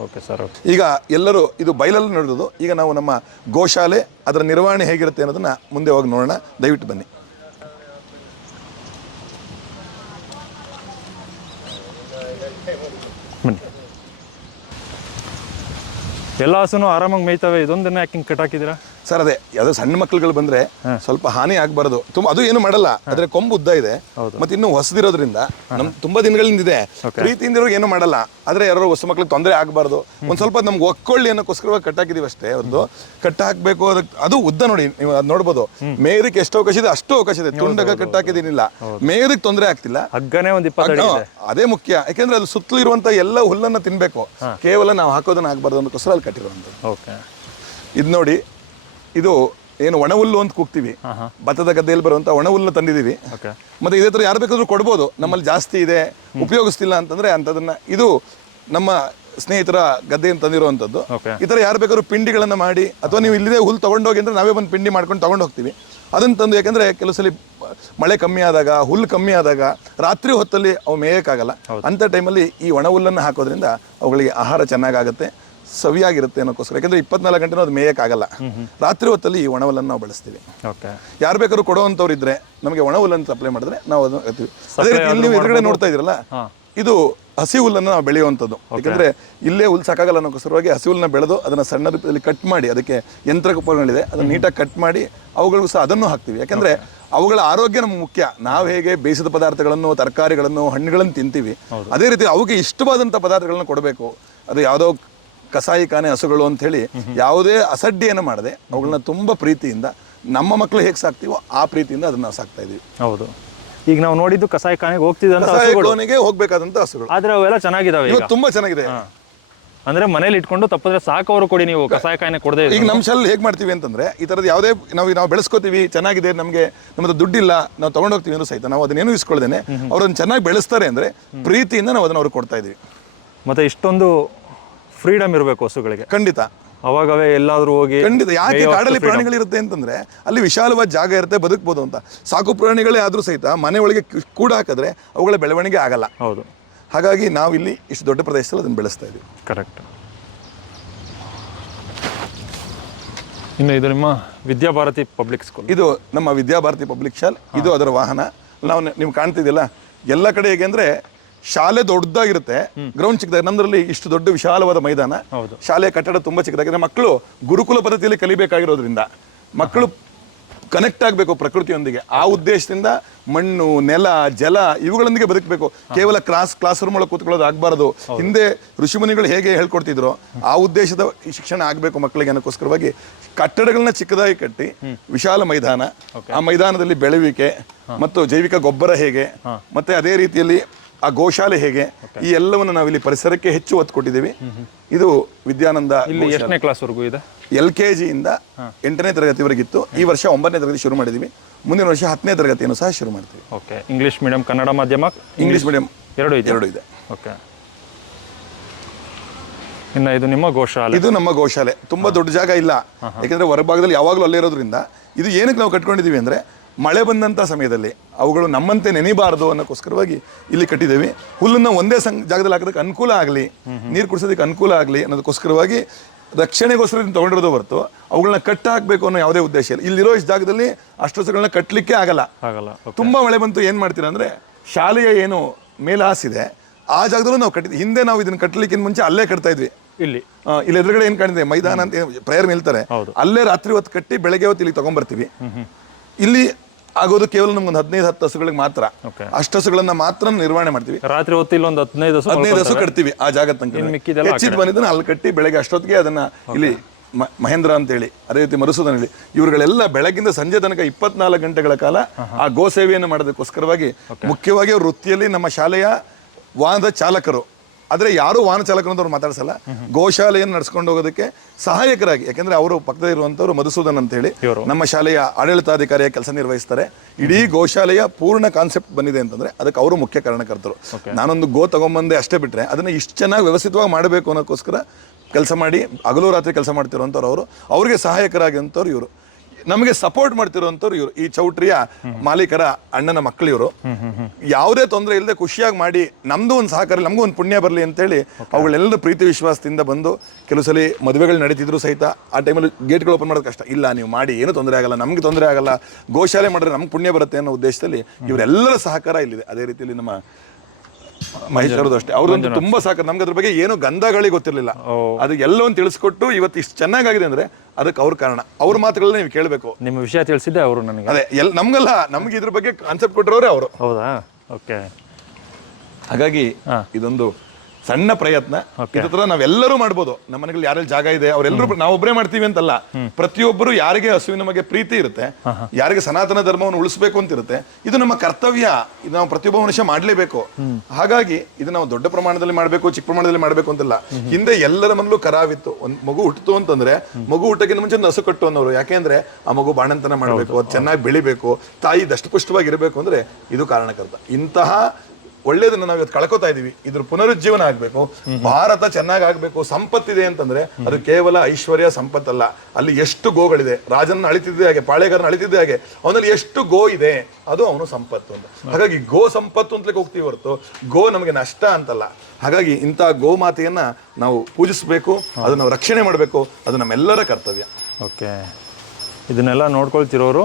S2: ಓಕೆ ಸರ್
S1: ಈಗ ಎಲ್ಲರೂ ಇದು ಬಯಲಲ್ಲಿ ನಡೆದು ಈಗ ನಾವು ನಮ್ಮ ಗೋಶಾಲೆ ಅದರ ನಿರ್ವಹಣೆ ಹೇಗಿರುತ್ತೆ ಅನ್ನೋದನ್ನ ಮುಂದೆ ಹೋಗಿ ನೋಡೋಣ. ದಯವಿಟ್ಟು ಬನ್ನಿ.
S2: ಬನ್ನಿ. ಎಲ್ಲ ಹಸುನು ಆರಾಮಾಗಿ ಮೇಯ್ತವೆ. ಇದೊಂದನ್ನ ಯಾಕೆ ಹಿಂಗೆ ಕಟ್ಟಾಕಿದ್ದೀರಾ
S1: ಸರ್ ಅದೇ ಯಾವುದೋ ಸಣ್ಣ ಮಕ್ಕಳುಗಳು ಬಂದ್ರೆ ಸ್ವಲ್ಪ ಹಾನಿ ಆಗಬಾರ್ದು. ತುಂಬ ಅದು ಏನು ಮಾಡಲ್ಲ. ಆದ್ರೆ ಕೊಂಬು ಉದ್ದ ಇದೆ. ಮತ್ತೆ ಇನ್ನು ಹೊಸದಿರೋದ್ರಿಂದ ನಮ್ ತುಂಬಾ ದಿನಗಳಿಂದ ಇದೆ. ಪ್ರೀತಿಯಿಂದ ಇರೋರು ಏನು ಮಾಡಲ್ಲ. ಆದ್ರೆ ಯಾರೋ ಹೊಸ ಮಕ್ಳಿಗೆ ತೊಂದರೆ ಆಗಬಾರ್ದು. ಒಂದ್ ಸ್ವಲ್ಪ ನಮ್ಗೆ ಒಕ್ಕೊಳ್ಳಿ ಅನ್ನೋಕ್ಕೋಸ್ಕರವಾಗಿ ಕಟ್ ಹಾಕಿದೀವಿ ಅಷ್ಟೇ ಒಂದು ಕಟ್ ಹಾಕ್ಬೇಕು ಅದಕ್ಕೆ ಅದು ಉದ್ದ ನೋಡಿ ನೀವು ಅದು ನೋಡ್ಬೋದು. ಮೇರಿಗೆ ಎಷ್ಟು ಅವಕಾಶ ಇದೆ ಅಷ್ಟು ಅವಕಾಶ ಇದೆ. ತುಂಡಗ ಕಟ್ ಹಾಕಿದೀನಿಲ್ಲ ಮೇಯರಿಗೆ ತೊಂದರೆ ಆಗ್ತಿಲ್ಲ.
S2: ಹಗ್ಗನೇ ಒಂದು
S1: ಅದೇ ಮುಖ್ಯ. ಯಾಕೆಂದ್ರೆ ಅದು ಸುತ್ತಲೂ ಇರುವಂತ ಎಲ್ಲ ಹುಲ್ಲನ್ನ ತಿನ್ಬೇಕು. ಕೇವಲ ನಾವು ಹಾಕೋದನ್ನ ಆಗ್ಬಾರ್ದು ಅನ್ನೋಕ್ಕೋಸ್ಕರ ಅಲ್ಲಿ ಕಟ್ಟಿರುವಂಥದ್ದು
S2: ಓಕೆ
S1: ಇದು ನೋಡಿ ಇದು ಏನು ಒಣಹುಲ್ಲು ಅಂತ ಕೂಗ್ತೀವಿ. ಭತ್ತದ ಗದ್ದೆಯಲ್ಲಿ ಬರುವಂತ ಒಣಹುಲ್ಲು ತಂದಿದ್ದೀವಿ. ಮತ್ತೆ ಇದೇ ಥರ ಯಾರು ಬೇಕಾದ್ರೂ ಕೊಡ್ಬೋದು. ನಮ್ಮಲ್ಲಿ ಜಾಸ್ತಿ ಇದೆ ಉಪಯೋಗಿಸ್ತಿಲ್ಲ ಅಂತಂದ್ರೆ ಅಂಥದನ್ನ ಇದು ನಮ್ಮ ಸ್ನೇಹಿತರ ಗದ್ದೆಯನ್ನು ತಂದಿರುವಂಥದ್ದು. ಈ ಥರ ಯಾರು ಬೇಕಾದ್ರೂ ಪಿಂಡಿಗಳನ್ನ ಮಾಡಿ ಅಥವಾ ನೀವು ಇಲ್ಲಿದೆ ಹುಲ್ಲು ತಗೊಂಡೋಗಿ ಅಂದ್ರೆ ನಾವೇ ಬಂದು ಪಿಂಡಿ ಮಾಡ್ಕೊಂಡು ತಗೊಂಡು ಹೋಗ್ತೀವಿ ಅದನ್ನ ತಂದು ಯಾಕಂದ್ರೆ ಕೆಲವು ಸಲ ಮಳೆ ಕಮ್ಮಿ ಆದಾಗ ಹುಲ್ಲು ಕಮ್ಮಿ ಆದಾಗ ರಾತ್ರಿ ಹೊತ್ತಲ್ಲಿ ಅವು ಮೇಯಕ್ಕಾಗಲ್ಲ. ಅಂಥ ಟೈಮಲ್ಲಿ ಈ ಒಣ ಹುಲ್ಲನ್ನು ಹಾಕೋದ್ರಿಂದ ಅವುಗಳಿಗೆ ಆಹಾರ ಚೆನ್ನಾಗಾಗುತ್ತೆ. ಸವಿಯಾಗಿರುತ್ತೆ ಅನ್ನೋಕ್ಕೋಸ್ಕರ. ಯಾಕಂದ್ರೆ ಇಪ್ಪತ್ನಾಲ್ಕು ಗಂಟೆನೂ ಅದು ಮೇಯಕ್ಕಾಗಲ್ಲ. ರಾತ್ರಿ ಹೊತ್ತಲ್ಲಿ ಈ ಒಣ ಹುಲ್ಲನ್ನು ನಾವು ಬಳಸ್ತೀವಿ.
S2: ಓಕೆ.
S1: ಯಾರು ಬೇಕಾದ್ರೂ ಕೊಡುವಂಥವ್ರು ಇದ್ರೆ ನಮಗೆ ಒಣ ಹುಲ್ಲನ್ನು ಸಪ್ಲೈ ಮಾಡಿದ್ರೆ ನಾವು ಅದನ್ನು ಹಾಕ್ತೀವಿ ಅದೇ ರೀತಿ ಇಲ್ಲಿ ನೀವು ಎದುರುಗಡೆ ನೋಡ್ತಾ ಇದ್ರಲ್ಲ ಇದು ಹಸಿ ಹುಲ್ಲನ್ನು ನಾವು ಬೆಳೆಯುವಂಥದ್ದು. ಯಾಕಂದ್ರೆ ಇಲ್ಲೇ ಹುಲ್ಲು ಸಾಕಾಗಲ್ಲ ಅನ್ನೋಕ್ಕೋಸ್ಕರವಾಗಿ ಹಸಿ ಹುಲ್ಲನ್ನ ಬೆಳೆದು ಅದನ್ನ ಸಣ್ಣ ರೂಪದಲ್ಲಿ ಕಟ್ ಮಾಡಿ ಅದಕ್ಕೆ ಯಂತ್ರೋಪಕರಣಗಳಿದೆ ಅದನ್ನ ನೀಟಾಗಿ ಕಟ್ ಮಾಡಿ ಅವುಗಳಿಗೂ ಸಹ ಅದನ್ನು ಹಾಕ್ತೀವಿ. ಯಾಕಂದ್ರೆ ಅವುಗಳ ಆರೋಗ್ಯ ನಮ್ಗೆ ಮುಖ್ಯ. ನಾವು ಹೇಗೆ ಬೇಯಿಸಿದ ಪದಾರ್ಥಗಳನ್ನು ತರಕಾರಿಗಳನ್ನು ಹಣ್ಣುಗಳನ್ನು ತಿಂತೀವಿ. ಅದೇ ರೀತಿ ಅವಕ್ಕೆ ಇಷ್ಟವಾದಂಥ ಪದಾರ್ಥಗಳನ್ನು ಕೊಡಬೇಕು. ಅದು ಯಾವುದೋ ಕಸಾಯಿಖಾನೆ ಹಸುಗಳು ಅಂತ ಹೇಳಿ ಯಾವುದೇ ಅಸಡ್ಡಿಯನ್ನು ಮಾಡದೆ ಅವುಗಳನ್ನ ತುಂಬಾ ಪ್ರೀತಿಯಿಂದ ನಮ್ಮ ಮಕ್ಕಳು ಹೇಗೆ ಸಾಕ್ತೀವೋ ಆ ಪ್ರೀತಿಯಿಂದ ಅದನ್ನ ಸಾಕ್ತಾ ಇದೀವಿ
S2: ಹೌದು. ಈಗ ನಾವು ನೋಡಿದ್ದು ಕಸಾಯಿ ಖಾನೆಗೆ ಹೋಗ್ತಿದ್ದಂತ ಹಸುಗಳು.
S1: ಕಸಾಯಿಖಾನೆಗೆ ಹೋಗ್ಬೇಕಾದಂತ ಹಸುಗಳು.
S2: ಆದ್ರೆ ಅವೆಲ್ಲ ಚೆನ್ನಾಗಿದಾವೆ
S1: ಇವತ್ತು ತುಂಬಾ ಚೆನ್ನಾಗಿದೆ.
S2: ಅಂದ್ರೆ ಮನೇಲಿ ಇಟ್ಕೊಂಡು ತಪ್ಪಿದ್ರೆ ಸಾಕವರು ಕೊಡಿ ನೀವು ಕಸಾಯ ಕಾಯಿನ ಕೊಡದೆ
S1: ಈಗ ನಮ್ಮ ಶಾಲೆ ಹೇಗೆ ಮಾಡ್ತೀವಿ ಅಂತಂದ್ರೆ ಈ ಥರದ್ದು ಯಾವುದೇ ನಾವು ನಾವು ಬೆಳೆಸ್ಕೋತೀವಿ ಚೆನ್ನಾಗಿದೆ ನಮಗೆ ನಮ್ಮದು ದುಡ್ಡಿಲ್ಲ ನಾವು ತಗೊಂಡೋಗ್ತೀವಿ ಅಂದ್ರೆ ಸಹಿತ ನಾವು ಅದನ್ನೇನು ಇಸ್ಕೊಳ್ದೇನೆ. ಅವ್ರನ್ನ ಚೆನ್ನಾಗಿ ಬೆಳೆಸ್ತಾರೆ ಅಂದ್ರೆ ಪ್ರೀತಿಯಿಂದ ನಾವು ಅದನ್ನ ಅವ್ರಿಗೆ ಕೊಡ್ತಾ ಇದೀವಿ
S2: ಮತ್ತೆ ಇಷ್ಟೊಂದು ಫ್ರೀಡಮ್ ಇರಬೇಕು ಹಸುಗಳಿಗೆ
S1: ಖಂಡಿತ.
S2: ಅವಾಗವೇ ಎಲ್ಲಾದರೂ ಹೋಗಿ
S1: ಖಂಡಿತ. ಯಾಕೆ ಕಾಡಲ್ಲಿ. ಪ್ರಾಣಿಗಳಿರುತ್ತೆ ಅಂತಂದ್ರೆ ಅಲ್ಲಿ ವಿಶಾಲವಾದ ಜಾಗ ಇರುತ್ತೆ ಬದುಕ್ಬೋದು ಅಂತ. ಸಾಕು ಪ್ರಾಣಿಗಳೇ ಆದ್ರೂ ಸಹಿತ ಮನೆ ಒಳಗೆ ಕೂಡ ಹಾಕಿದ್ರೆ ಅವುಗಳ ಬೆಳವಣಿಗೆ ಆಗಲ್ಲ.
S2: ಹೌದು.
S1: ಹಾಗಾಗಿ ನಾವಿಲ್ಲಿ ಇಷ್ಟು ದೊಡ್ಡ ಪ್ರದೇಶದಲ್ಲಿ ಅದನ್ನು ಬೆಳೆಸ್ತಾ ಇದ್ದೀವಿ
S2: ಕರೆಕ್ಟ್ ಇನ್ನು ಇದು ನಿಮ್ಮ ವಿದ್ಯಾಭಾರತಿ ಪಬ್ಲಿಕ್ ಸ್ಕೂಲ್
S1: ಇದು ನಮ್ಮ ವಿದ್ಯಾಭಾರತಿ ಪಬ್ಲಿಕ್ ಶಾಲ್. ಇದು ಅದರ ವಾಹನ. ನಾವು ನೀವು ಕಾಣ್ತಿದ್ದಿಲ್ಲ ಎಲ್ಲ ಕಡೆ ಹೇಗೆ ಅಂದ್ರೆ ಶಾಲೆ ದೊಡ್ಡದಾಗಿರುತ್ತೆ. ಗ್ರೌಂಡ್ ಚಿಕ್ಕದಾಗಿ. ನಂದ್ರಲ್ಲಿ ಇಷ್ಟು ದೊಡ್ಡ ವಿಶಾಲವಾದ ಮೈದಾನ. ಶಾಲೆ ಕಟ್ಟಡ ತುಂಬಾ ಚಿಕ್ಕದಾಗಿದೆ. ಮಕ್ಕಳು ಗುರುಕುಲ ಪದ್ಧತಿಯಲ್ಲಿ ಕಲಿಬೇಕಾಗಿರೋದ್ರಿಂದ ಮಕ್ಕಳು ಕನೆಕ್ಟ್ ಆಗಬೇಕು ಪ್ರಕೃತಿಯೊಂದಿಗೆ. ಆ ಉದ್ದೇಶದಿಂದ ಮಣ್ಣು ನೆಲ ಜಲ ಇವುಗಳೊಂದಿಗೆ ಬದುಕಬೇಕು. ಕೇವಲ ಕ್ಲಾಸ್ ಕ್ಲಾಸ್ ರೂಮ್ ಒಳಗೆ ಕೂತ್ಕೊಳ್ಳೋದು ಆಗಬಾರದು. ಹಿಂದೆ. ಋಷಿಮುನಿಗಳು ಹೇಗೆ ಹೇಳ್ಕೊಡ್ತಿದ್ರು ಆ ಉದ್ದೇಶದ ಶಿಕ್ಷಣ ಆಗಬೇಕು ಮಕ್ಕಳಿಗೆ ಅನ್ನೋಕ್ಕೋಸ್ಕರವಾಗಿ ಕಟ್ಟಡಗಳನ್ನ ಚಿಕ್ಕದಾಗಿ ಕಟ್ಟಿ ವಿಶಾಲ ಮೈದಾನ ಆ ಮೈದಾನದಲ್ಲಿ ಬೆಳೆಯುವಿಕೆ ಮತ್ತು ಜೈವಿಕ ಗೊಬ್ಬರ ಹೇಗೆ ಮತ್ತೆ ಅದೇ ರೀತಿಯಲ್ಲಿ ಆ ಗೋಶಾಲೆ ಹೇಗೆ? ಈ ಎಲ್ಲವನ್ನು ನಾವಿಲ್ಲಿ ಪರಿಸರಕ್ಕೆ ಹೆಚ್ಚು ಒತ್ತು ಕೊಟ್ಟಿದ್ದೀವಿ. ಇದು ವಿದ್ಯಾನಂದ
S2: ಇಲ್ಲಿ ಎಷ್ಟನೇ ಕ್ಲಾಸ್ವರೆಗೂ ಇದೆ?
S1: ಎಲ್ ಕೆ ಜಿಯಿಂದ ಎಂಟನೇ ತರಗತಿವರೆಗಿತ್ತು. ಈ ವರ್ಷ ಒಂಬತ್ತನೇ ತರಗತಿ ಶುರು ಮಾಡಿದ್ದೀವಿ ಮುಂದಿನ ವರ್ಷ ಹತ್ತನೇ ತರಗತಿಯನ್ನು ಸಹ ಶುರು ಮಾಡ್ತೀವಿ.
S2: ಓಕೆ ಇಂಗ್ಲೀಷ್ ಮೀಡಿಯಂ ಕನ್ನಡ ಮಾಧ್ಯಮ
S1: ಇಂಗ್ಲಿಷ್ ಮೀಡಿಯಂ
S2: ಎರಡು ಇದೆ?
S1: ಎರಡು ಇದೆ.
S2: ಓಕೆ ಇನ್ನು ಇದು ನಿಮ್ಮ ಗೋಶಾಲೆ.
S1: ಇದು ನಮ್ಮ ಗೋಶಾಲೆ. ತುಂಬಾ ದೊಡ್ಡ ಜಾಗ ಇಲ್ಲ. ಯಾಕಂದ್ರೆ ಹೊರಭಾಗದಲ್ಲಿ ಯಾವಾಗಲೂ ಅಲ್ಲೇ ಇರೋದ್ರಿಂದ ಇದು ಏನಕ್ಕೆ ನಾವು ಕಟ್ಕೊಂಡಿದೀವಿ ಅಂದ್ರೆ ಮಳೆ ಬಂದಂಥ ಸಮಯದಲ್ಲಿ ಅವುಗಳು ನಮ್ಮಂತೆ ನೆನಿಬಾರದು ಅನ್ನೋಕ್ಕೋಸ್ಕರವಾಗಿ ಇಲ್ಲಿ ಕಟ್ಟಿದ್ದೇವೆ. ಹುಲ್ಲನ್ನು ಒಂದೇ ಸಂ ಜಾಗದಲ್ಲಿ ಹಾಕೋದಕ್ಕೆ ಅನುಕೂಲ ಆಗಲಿ ನೀರು ಕುಡಿಸೋದಕ್ಕೆ ಅನುಕೂಲ ಆಗಲಿ ಅನ್ನೋದಕ್ಕೋಸ್ಕರವಾಗಿ ರಕ್ಷಣೆಗೋಸ್ಕರ ತೊಗೊಂಡಿರೋದು ಹೊರತು ಅವುಗಳನ್ನ ಕಟ್ಟ ಹಾಕಬೇಕು ಅನ್ನೋ ಯಾವುದೇ ಉದ್ದೇಶ ಇಲ್ಲ. ಇಲ್ಲಿರೋ ಇಷ್ಟು ಜಾಗದಲ್ಲಿ ಅಷ್ಟು ವರ್ಷಗಳನ್ನ ಕಟ್ಟಲಿಕ್ಕೆ ಆಗಲ್ಲ.
S2: ಆಗಲ್ಲ.
S1: ತುಂಬ ಮಳೆ ಬಂತು ಏನು ಮಾಡ್ತೀರಾ ಅಂದರೆ ಶಾಲೆಯ ಏನು ಮೇಲಾಸಿದೆ ಆ ಜಾಗದಲ್ಲೂ ನಾವು ಕಟ್ಟಿದ್ವಿ. ಹಿಂದೆ ನಾವು ಇದನ್ನ ಕಟ್ಟಲಿಕ್ಕಿಂತ ಮುಂಚೆ ಅಲ್ಲೇ ಕಟ್ತಾ ಇದ್ವಿ.
S2: ಇಲ್ಲಿ.
S1: ಇಲ್ಲಿ ಎದುರುಗಡೆ ಏನು ಕಾಣಿದೆ ಮೈದಾನ ಅಂತ ಪ್ರೇಯರ್ ನಿಲ್ತಾರೆ. ಅಲ್ಲೇ ರಾತ್ರಿ ಹೊತ್ತು ಕಟ್ಟಿ ಬೆಳಗ್ಗೆ ಹೊತ್ತು ಇಲ್ಲಿ ತಗೊಂಡ್ಬರ್ತೀವಿ ಇಲ್ಲಿ ಆಗೋದು ಕೇವಲ ಒಂದು ಹದಿನೈದು ಹತ್ತು ಹಸುಗಳಿಗೆ ಮಾತ್ರ. ಅಷ್ಟು ಹಸುಗಳನ್ನ ಮಾತ್ರ ನಿರ್ವಹಣೆ ಮಾಡ್ತೀವಿ.
S2: ರಾತ್ರಿ ಹೊತ್ತಿಲ್ಲ ಒಂದು ಹದಿನೈದು ಹಸು
S1: ಹದಿನೈದು ಹಸು. ಕಟ್ತೀವಿ ಆ ಜಾಗ ತನಕ. ಹೆಚ್ಚಿದ್ ಬಂದಿದ್ದನ್ನ ಅಲ್ಲಿ ಕಟ್ಟಿ ಬೆಳಗ್ಗೆ ಅಷ್ಟೊತ್ತಿಗೆ ಅದನ್ನ ಇಲ್ಲಿ ಮಹೇಂದ್ರ ಮಹೇಂದ್ರ ಅಂತೇಳಿ ಅದೇ ರೀತಿ ಮರುಸೂದನ್ ಹೇಳಿ ಇವರುಗಳೆಲ್ಲ ಬೆಳಗಿಂದ ಸಂಜೆ ತನಕ ಇಪ್ಪತ್ನಾಲ್ಕು ಗಂಟೆಗಳ ಕಾಲ ಆ ಗೋ ಸೇವೆಯನ್ನು ಮಾಡೋದಕ್ಕೋಸ್ಕರವಾಗಿ ಮುಖ್ಯವಾಗಿ ವೃತ್ತಿಯಲ್ಲಿ ನಮ್ಮ ಶಾಲೆಯ ವಾಹನದ ಚಾಲಕರು. ಆದ್ರೆ ಯಾರು ವಾಹನ ಅವ್ರು ಮಾತಾಡ್ಸಲ್ಲ. ಗೋಶಾಲೆಯನ್ನು ನಡ್ಸ್ಕೊಂಡು ಹೋಗೋದಕ್ಕೆ ಸಹಾಯಕರಾಗಿ ಯಾಕಂದ್ರೆ ಅವರು ಪಕ್ಕದಲ್ಲಿ ಇರುವಂತವ್ರು ಮಧುಸೂದನ್ ಅಂತ ಹೇಳಿ. ನಮ್ಮ ಶಾಲೆಯ ಆಡಳಿತಾಧಿಕಾರಿಯ ಕೆಲಸ ನಿರ್ವಹಿಸ್ತಾರೆ. ಇಡೀ ಗೋಶಾಲೆಯ ಪೂರ್ಣ ಕಾನ್ಸೆಪ್ಟ್ ಬಂದಿದೆ ಅಂತಂದ್ರೆ ಅದಕ್ಕೆ ಅವರು ಮುಖ್ಯ ಕಾರಣಕರ್ತರು. ನಾನೊಂದು ಗೋ ತಗೊಂಬಂದೆ ಅಷ್ಟೇ ಬಿಟ್ರೆ ಅದನ್ನ ಇಷ್ಟು ಚೆನ್ನಾಗಿ ವ್ಯವಸ್ಥಿತವಾಗಿ ಮಾಡಬೇಕು ಅನ್ನೋಕ್ಕೋಸ್ಕರ ಕೆಲಸ ಮಾಡಿ ಹಗಲು ರಾತ್ರಿ ಕೆಲಸ ಮಾಡ್ತಿರುವಂಥವ್ರು ಅವರು. ಅವರಿಗೆ ಸಹಾಯಕರಾಗಿರುವಂಥವ್ರು ಇವರು. ನಮಗೆ ಸಪೋರ್ಟ್ ಮಾಡ್ತಿರುವಂತವ್ರು ಇವರು. ಈ ಚೌಟ್ರಿಯ ಮಾಲೀಕರ ಅಣ್ಣನ ಮಕ್ಕಳು ಇವರು. ಯಾವುದೇ ತೊಂದರೆ ಇಲ್ಲದೆ ಖುಷಿಯಾಗಿ ಮಾಡಿ ನಮ್ದು ಒಂದು ಸಹಕಾರ, ನಮಗೂ ಒಂದು ಪುಣ್ಯ ಬರಲಿ ಅಂತೇಳಿ ಅವುಗಳೆಲ್ಲರೂ ಪ್ರೀತಿ ವಿಶ್ವಾಸದಿಂದ ಬಂದು ಕೆಲವು ಸಲ ಮದುವೆಗಳು ನಡೀತಿದ್ರು ಸಹಿತ ಆ ಟೈಮಲ್ಲಿ ಗೇಟ್ಗಳು ಓಪನ್ ಮಾಡೋದು ಕಷ್ಟ. ಇಲ್ಲ, ನೀವು ಮಾಡಿ, ಏನು ತೊಂದರೆ ಆಗಲ್ಲ, ನಮ್ಗೆ ತೊಂದರೆ ಆಗಲ್ಲ, ಗೋಶಾಲೆ ಮಾಡಿದ್ರೆ ನಮ್ಗೆ ಪುಣ್ಯ ಬರುತ್ತೆ ಅನ್ನೋ ಉದ್ದೇಶದಲ್ಲಿ ಇವರೆಲ್ಲರ ಸಹಕಾರ ಇಲ್ಲಿದೆ. ಅದೇ ರೀತಿಯಲ್ಲಿ ನಮ್ಮ ಮಹೇಶ್ ಅವ್ರದ್ದು ಅಷ್ಟೇ ಅವ್ರದ್ದು ತುಂಬಾ ಸಾಕು ನಮ್ಗೆ ಅದ್ರ ಬಗ್ಗೆ ಏನು ಗಂಧಗಳಿಗೆ ಗೊತ್ತಿರಲಿಲ್ಲ. ಅದು ಎಲ್ಲವನ್ನು ತಿಳಿಸ್ಕೊಟ್ಟು ಇವತ್ತು ಇಷ್ಟು ಚೆನ್ನಾಗಾಗಿದೆ ಅಂದ್ರೆ ಅದಕ್ಕೆ ಅವ್ರ ಕಾರಣ. ಅವ್ರ ಮಾತುಗಳನ್ನ ನೀವು ಕೇಳಬೇಕು.
S2: ನಿಮ್ಮ ವಿಷಯ ತಿಳಿಸಿದ್ದೆ ಅವರು ನನಗೆ.
S1: ಅದೇ ಎಲ್ ನಮ್ಗಲ್ಲ ನಮ್ಗೆ ಇದ್ರ ಬಗ್ಗೆ ಕಾನ್ಸೆಪ್ಟ್ ಕೊಟ್ಟಿರೋರೆ ಅವರು.
S2: ಹೌದಾ? ಓಕೆ
S1: ಹಾಗಾಗಿ. ಇದೊಂದು ಸಣ್ಣ ಪ್ರಯತ್ನ. ಇದ್ರ ನಾವೆಲ್ಲರೂ ಮಾಡ್ಬೋದು. ನಮ್ಮ ಮನೆಗಳಲ್ಲಿ ಯಾರಲ್ಲಿ ಜಾಗ ಇದೆ ಅವರೆಲ್ಲರೂ ನಾವೊಬ್ಬರೇ ಮಾಡ್ತೀವಿ ಅಂತಲ್ಲ. ಪ್ರತಿಯೊಬ್ಬರು ಯಾರಿಗೆ ಹಸುವಿನ ಬಗ್ಗೆ ಪ್ರೀತಿ ಇರುತ್ತೆ ಯಾರಿಗೆ ಸನಾತನ ಧರ್ಮವನ್ನು ಉಳಿಸಬೇಕು ಅಂತ ಇರುತ್ತೆ ಇದು ನಮ್ಮ ಕರ್ತವ್ಯ. ಇದು ನಾವು ಪ್ರತಿಯೊಬ್ಬ ಮನುಷ್ಯ ಮಾಡಲೇಬೇಕು. ಹಾಗಾಗಿ ಇದು ನಾವು ದೊಡ್ಡ ಪ್ರಮಾಣದಲ್ಲಿ ಮಾಡಬೇಕು ಚಿಕ್ಕ ಪ್ರಮಾಣದಲ್ಲಿ ಮಾಡಬೇಕು ಅಂತಲ್ಲ. ಹಿಂದೆ ಎಲ್ಲರ ಮನಲ್ಲೂ ಕರಾವಿತ್ತು. ಒಂದ್ ಮಗು ಹುಟ್ಟಿತು ಅಂತಂದ್ರೆ ಮಗು ಹುಟ್ಟಕ್ಕಿಂತ ಮುಂಚೆ ಒಂದು ಹಸು ಕಟ್ಟು ಅನ್ನೋರು. ಯಾಕೆಂದ್ರೆ ಆ ಮಗು ಬಾಣಂತನ ಮಾಡಬೇಕು ಅದು ಚೆನ್ನಾಗಿ ಬೆಳಿಬೇಕು. ತಾಯಿ ದಷ್ಟಪುಷ್ಟವಾಗಿ ಇರಬೇಕು ಅಂದ್ರೆ ಇದು ಕಾರಣಕರ್ತ. ಇಂತಹ ಒಳ್ಳೇದನ್ನ ನಾವು ಇವತ್ತು ಕಳ್ಕೊತಾ ಇದೀವಿ. ಇದ್ರ ಪುನರುಜ್ಜೀವನ ಆಗ್ಬೇಕು. ಭಾರತ ಚೆನ್ನಾಗಿ ಆಗ್ಬೇಕು. ಸಂಪತ್ತಿದೆ ಅಂತಂದ್ರೆ ಅದು ಕೇವಲ ಐಶ್ವರ್ಯ ಸಂಪತ್ತಲ್ಲ. ಅಲ್ಲಿ ಎಷ್ಟು ಗೋಗಳಿದೆ. ರಾಜನ ಅಳಿತಿದ್ದೆ ಹಾಗೆ ಪಾಳೆಗಾರನ ಅಳಿತಿದ್ದೆ ಹಾಗೆ ಅವನಲ್ಲಿ ಎಷ್ಟು ಗೋ ಇದೆ ಅದು ಅವನು ಸಂಪತ್ತು ಅಂತ. ಹಾಗಾಗಿ ಗೋ ಸಂಪತ್ತು ಅಂತಲೇ ಹೋಗ್ತೀವಿ ಹೊರತು ಗೋ ನಮಗೆ ನಷ್ಟ ಅಂತಲ್ಲ. ಹಾಗಾಗಿ ಇಂಥ ಗೋಮಾತೆಯನ್ನ ನಾವು ಪೂಜಿಸಬೇಕು ಅದನ್ನ ನಾವು ರಕ್ಷಣೆ ಮಾಡಬೇಕು ಅದು ನಮ್ಮೆಲ್ಲರ ಕರ್ತವ್ಯ.
S2: ಓಕೆ. ಇದನ್ನೆಲ್ಲ ನೋಡ್ಕೊಳ್ತಿರೋರು?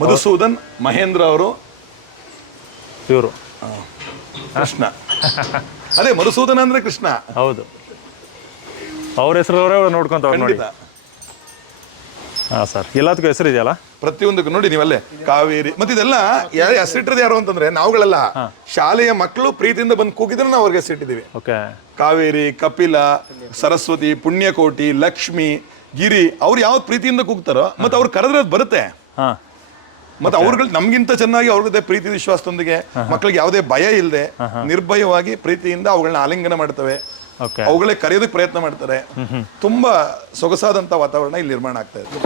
S1: ಮಧುಸೂದನ್ ಮಹೇಂದ್ರ ಅವರು.
S2: ಇವರು.
S1: ಕೃಷ್ಣ. ಅದೇ ಮಧುಸೂದನ ಅಂದ್ರೆ ಕೃಷ್ಣ.
S2: ಹೌದು. ಅವ್ರ ಹೆಸರು ನೋಡ್ಕೊಂತ ನೋಡಿ.
S1: ಖಂಡಿತ.
S2: ಹಾಂ ಸರ್. ಎಲ್ಲದಕ್ಕೂ ಹೆಸರು ಇದೆಯಲ್ಲ
S1: ಪ್ರತಿಯೊಂದಕ್ಕೂ ನೋಡಿ ನೀವಲ್ಲೇ. ಕಾವೇರಿ. ಮತ್ತೆ ಇದೆಲ್ಲ ಯಾರು ಹೆಸರಿಟ್ಟದ್ದು ಯಾರು ಅಂತಂದ್ರೆ ನಾವುಗಳೆಲ್ಲ. ಶಾಲೆಯ ಮಕ್ಕಳು ಪ್ರೀತಿಯಿಂದ ಬಂದು ಕೂಗಿದ್ರೆ ನಾವು ಅವ್ರಿಗೆ ಹೆಸರಿಟ್ಟಿದ್ದೀವಿ.
S2: ಓಕೆ.
S1: ಕಾವೇರಿ ಕಪಿಲ ಸರಸ್ವತಿ ಪುಣ್ಯಕೋಟಿ ಲಕ್ಷ್ಮಿ ಗಿರಿ ಅವ್ರು ಯಾವ ಪ್ರೀತಿಯಿಂದ ಕೂಗ್ತಾರೋ ಮತ್ತೆ ಅವ್ರು ಕರೆದ್ರೆ ಅದು ಬರುತ್ತೆ.
S2: ಹಾಂ.
S1: ಮತ್ತೆ ಅವ್ರಗಳು ನಮ್ಗಿಂತ ಚೆನ್ನಾಗಿ ಅವ್ರ ಜೊತೆ ಪ್ರೀತಿ ವಿಶ್ವಾಸದೊಂದಿಗೆ ಮಕ್ಕಳಿಗೆ ಯಾವುದೇ ಭಯ ಇಲ್ಲದೆ ನಿರ್ಭಯವಾಗಿ ಪ್ರೀತಿಯಿಂದ ಅವುಗಳನ್ನ ಆಲಿಂಗನ ಮಾಡ್ತವೆ. ಅವುಗಳೇ ಕರೆಯೋದಕ್ಕೆ ಪ್ರಯತ್ನ ಮಾಡ್ತಾರೆ. ತುಂಬಾ ಸೊಗಸಾದಂತ ವಾತಾವರಣ ಇಲ್ಲಿ ನಿರ್ಮಾಣ ಆಗ್ತಾ ಇದೆ.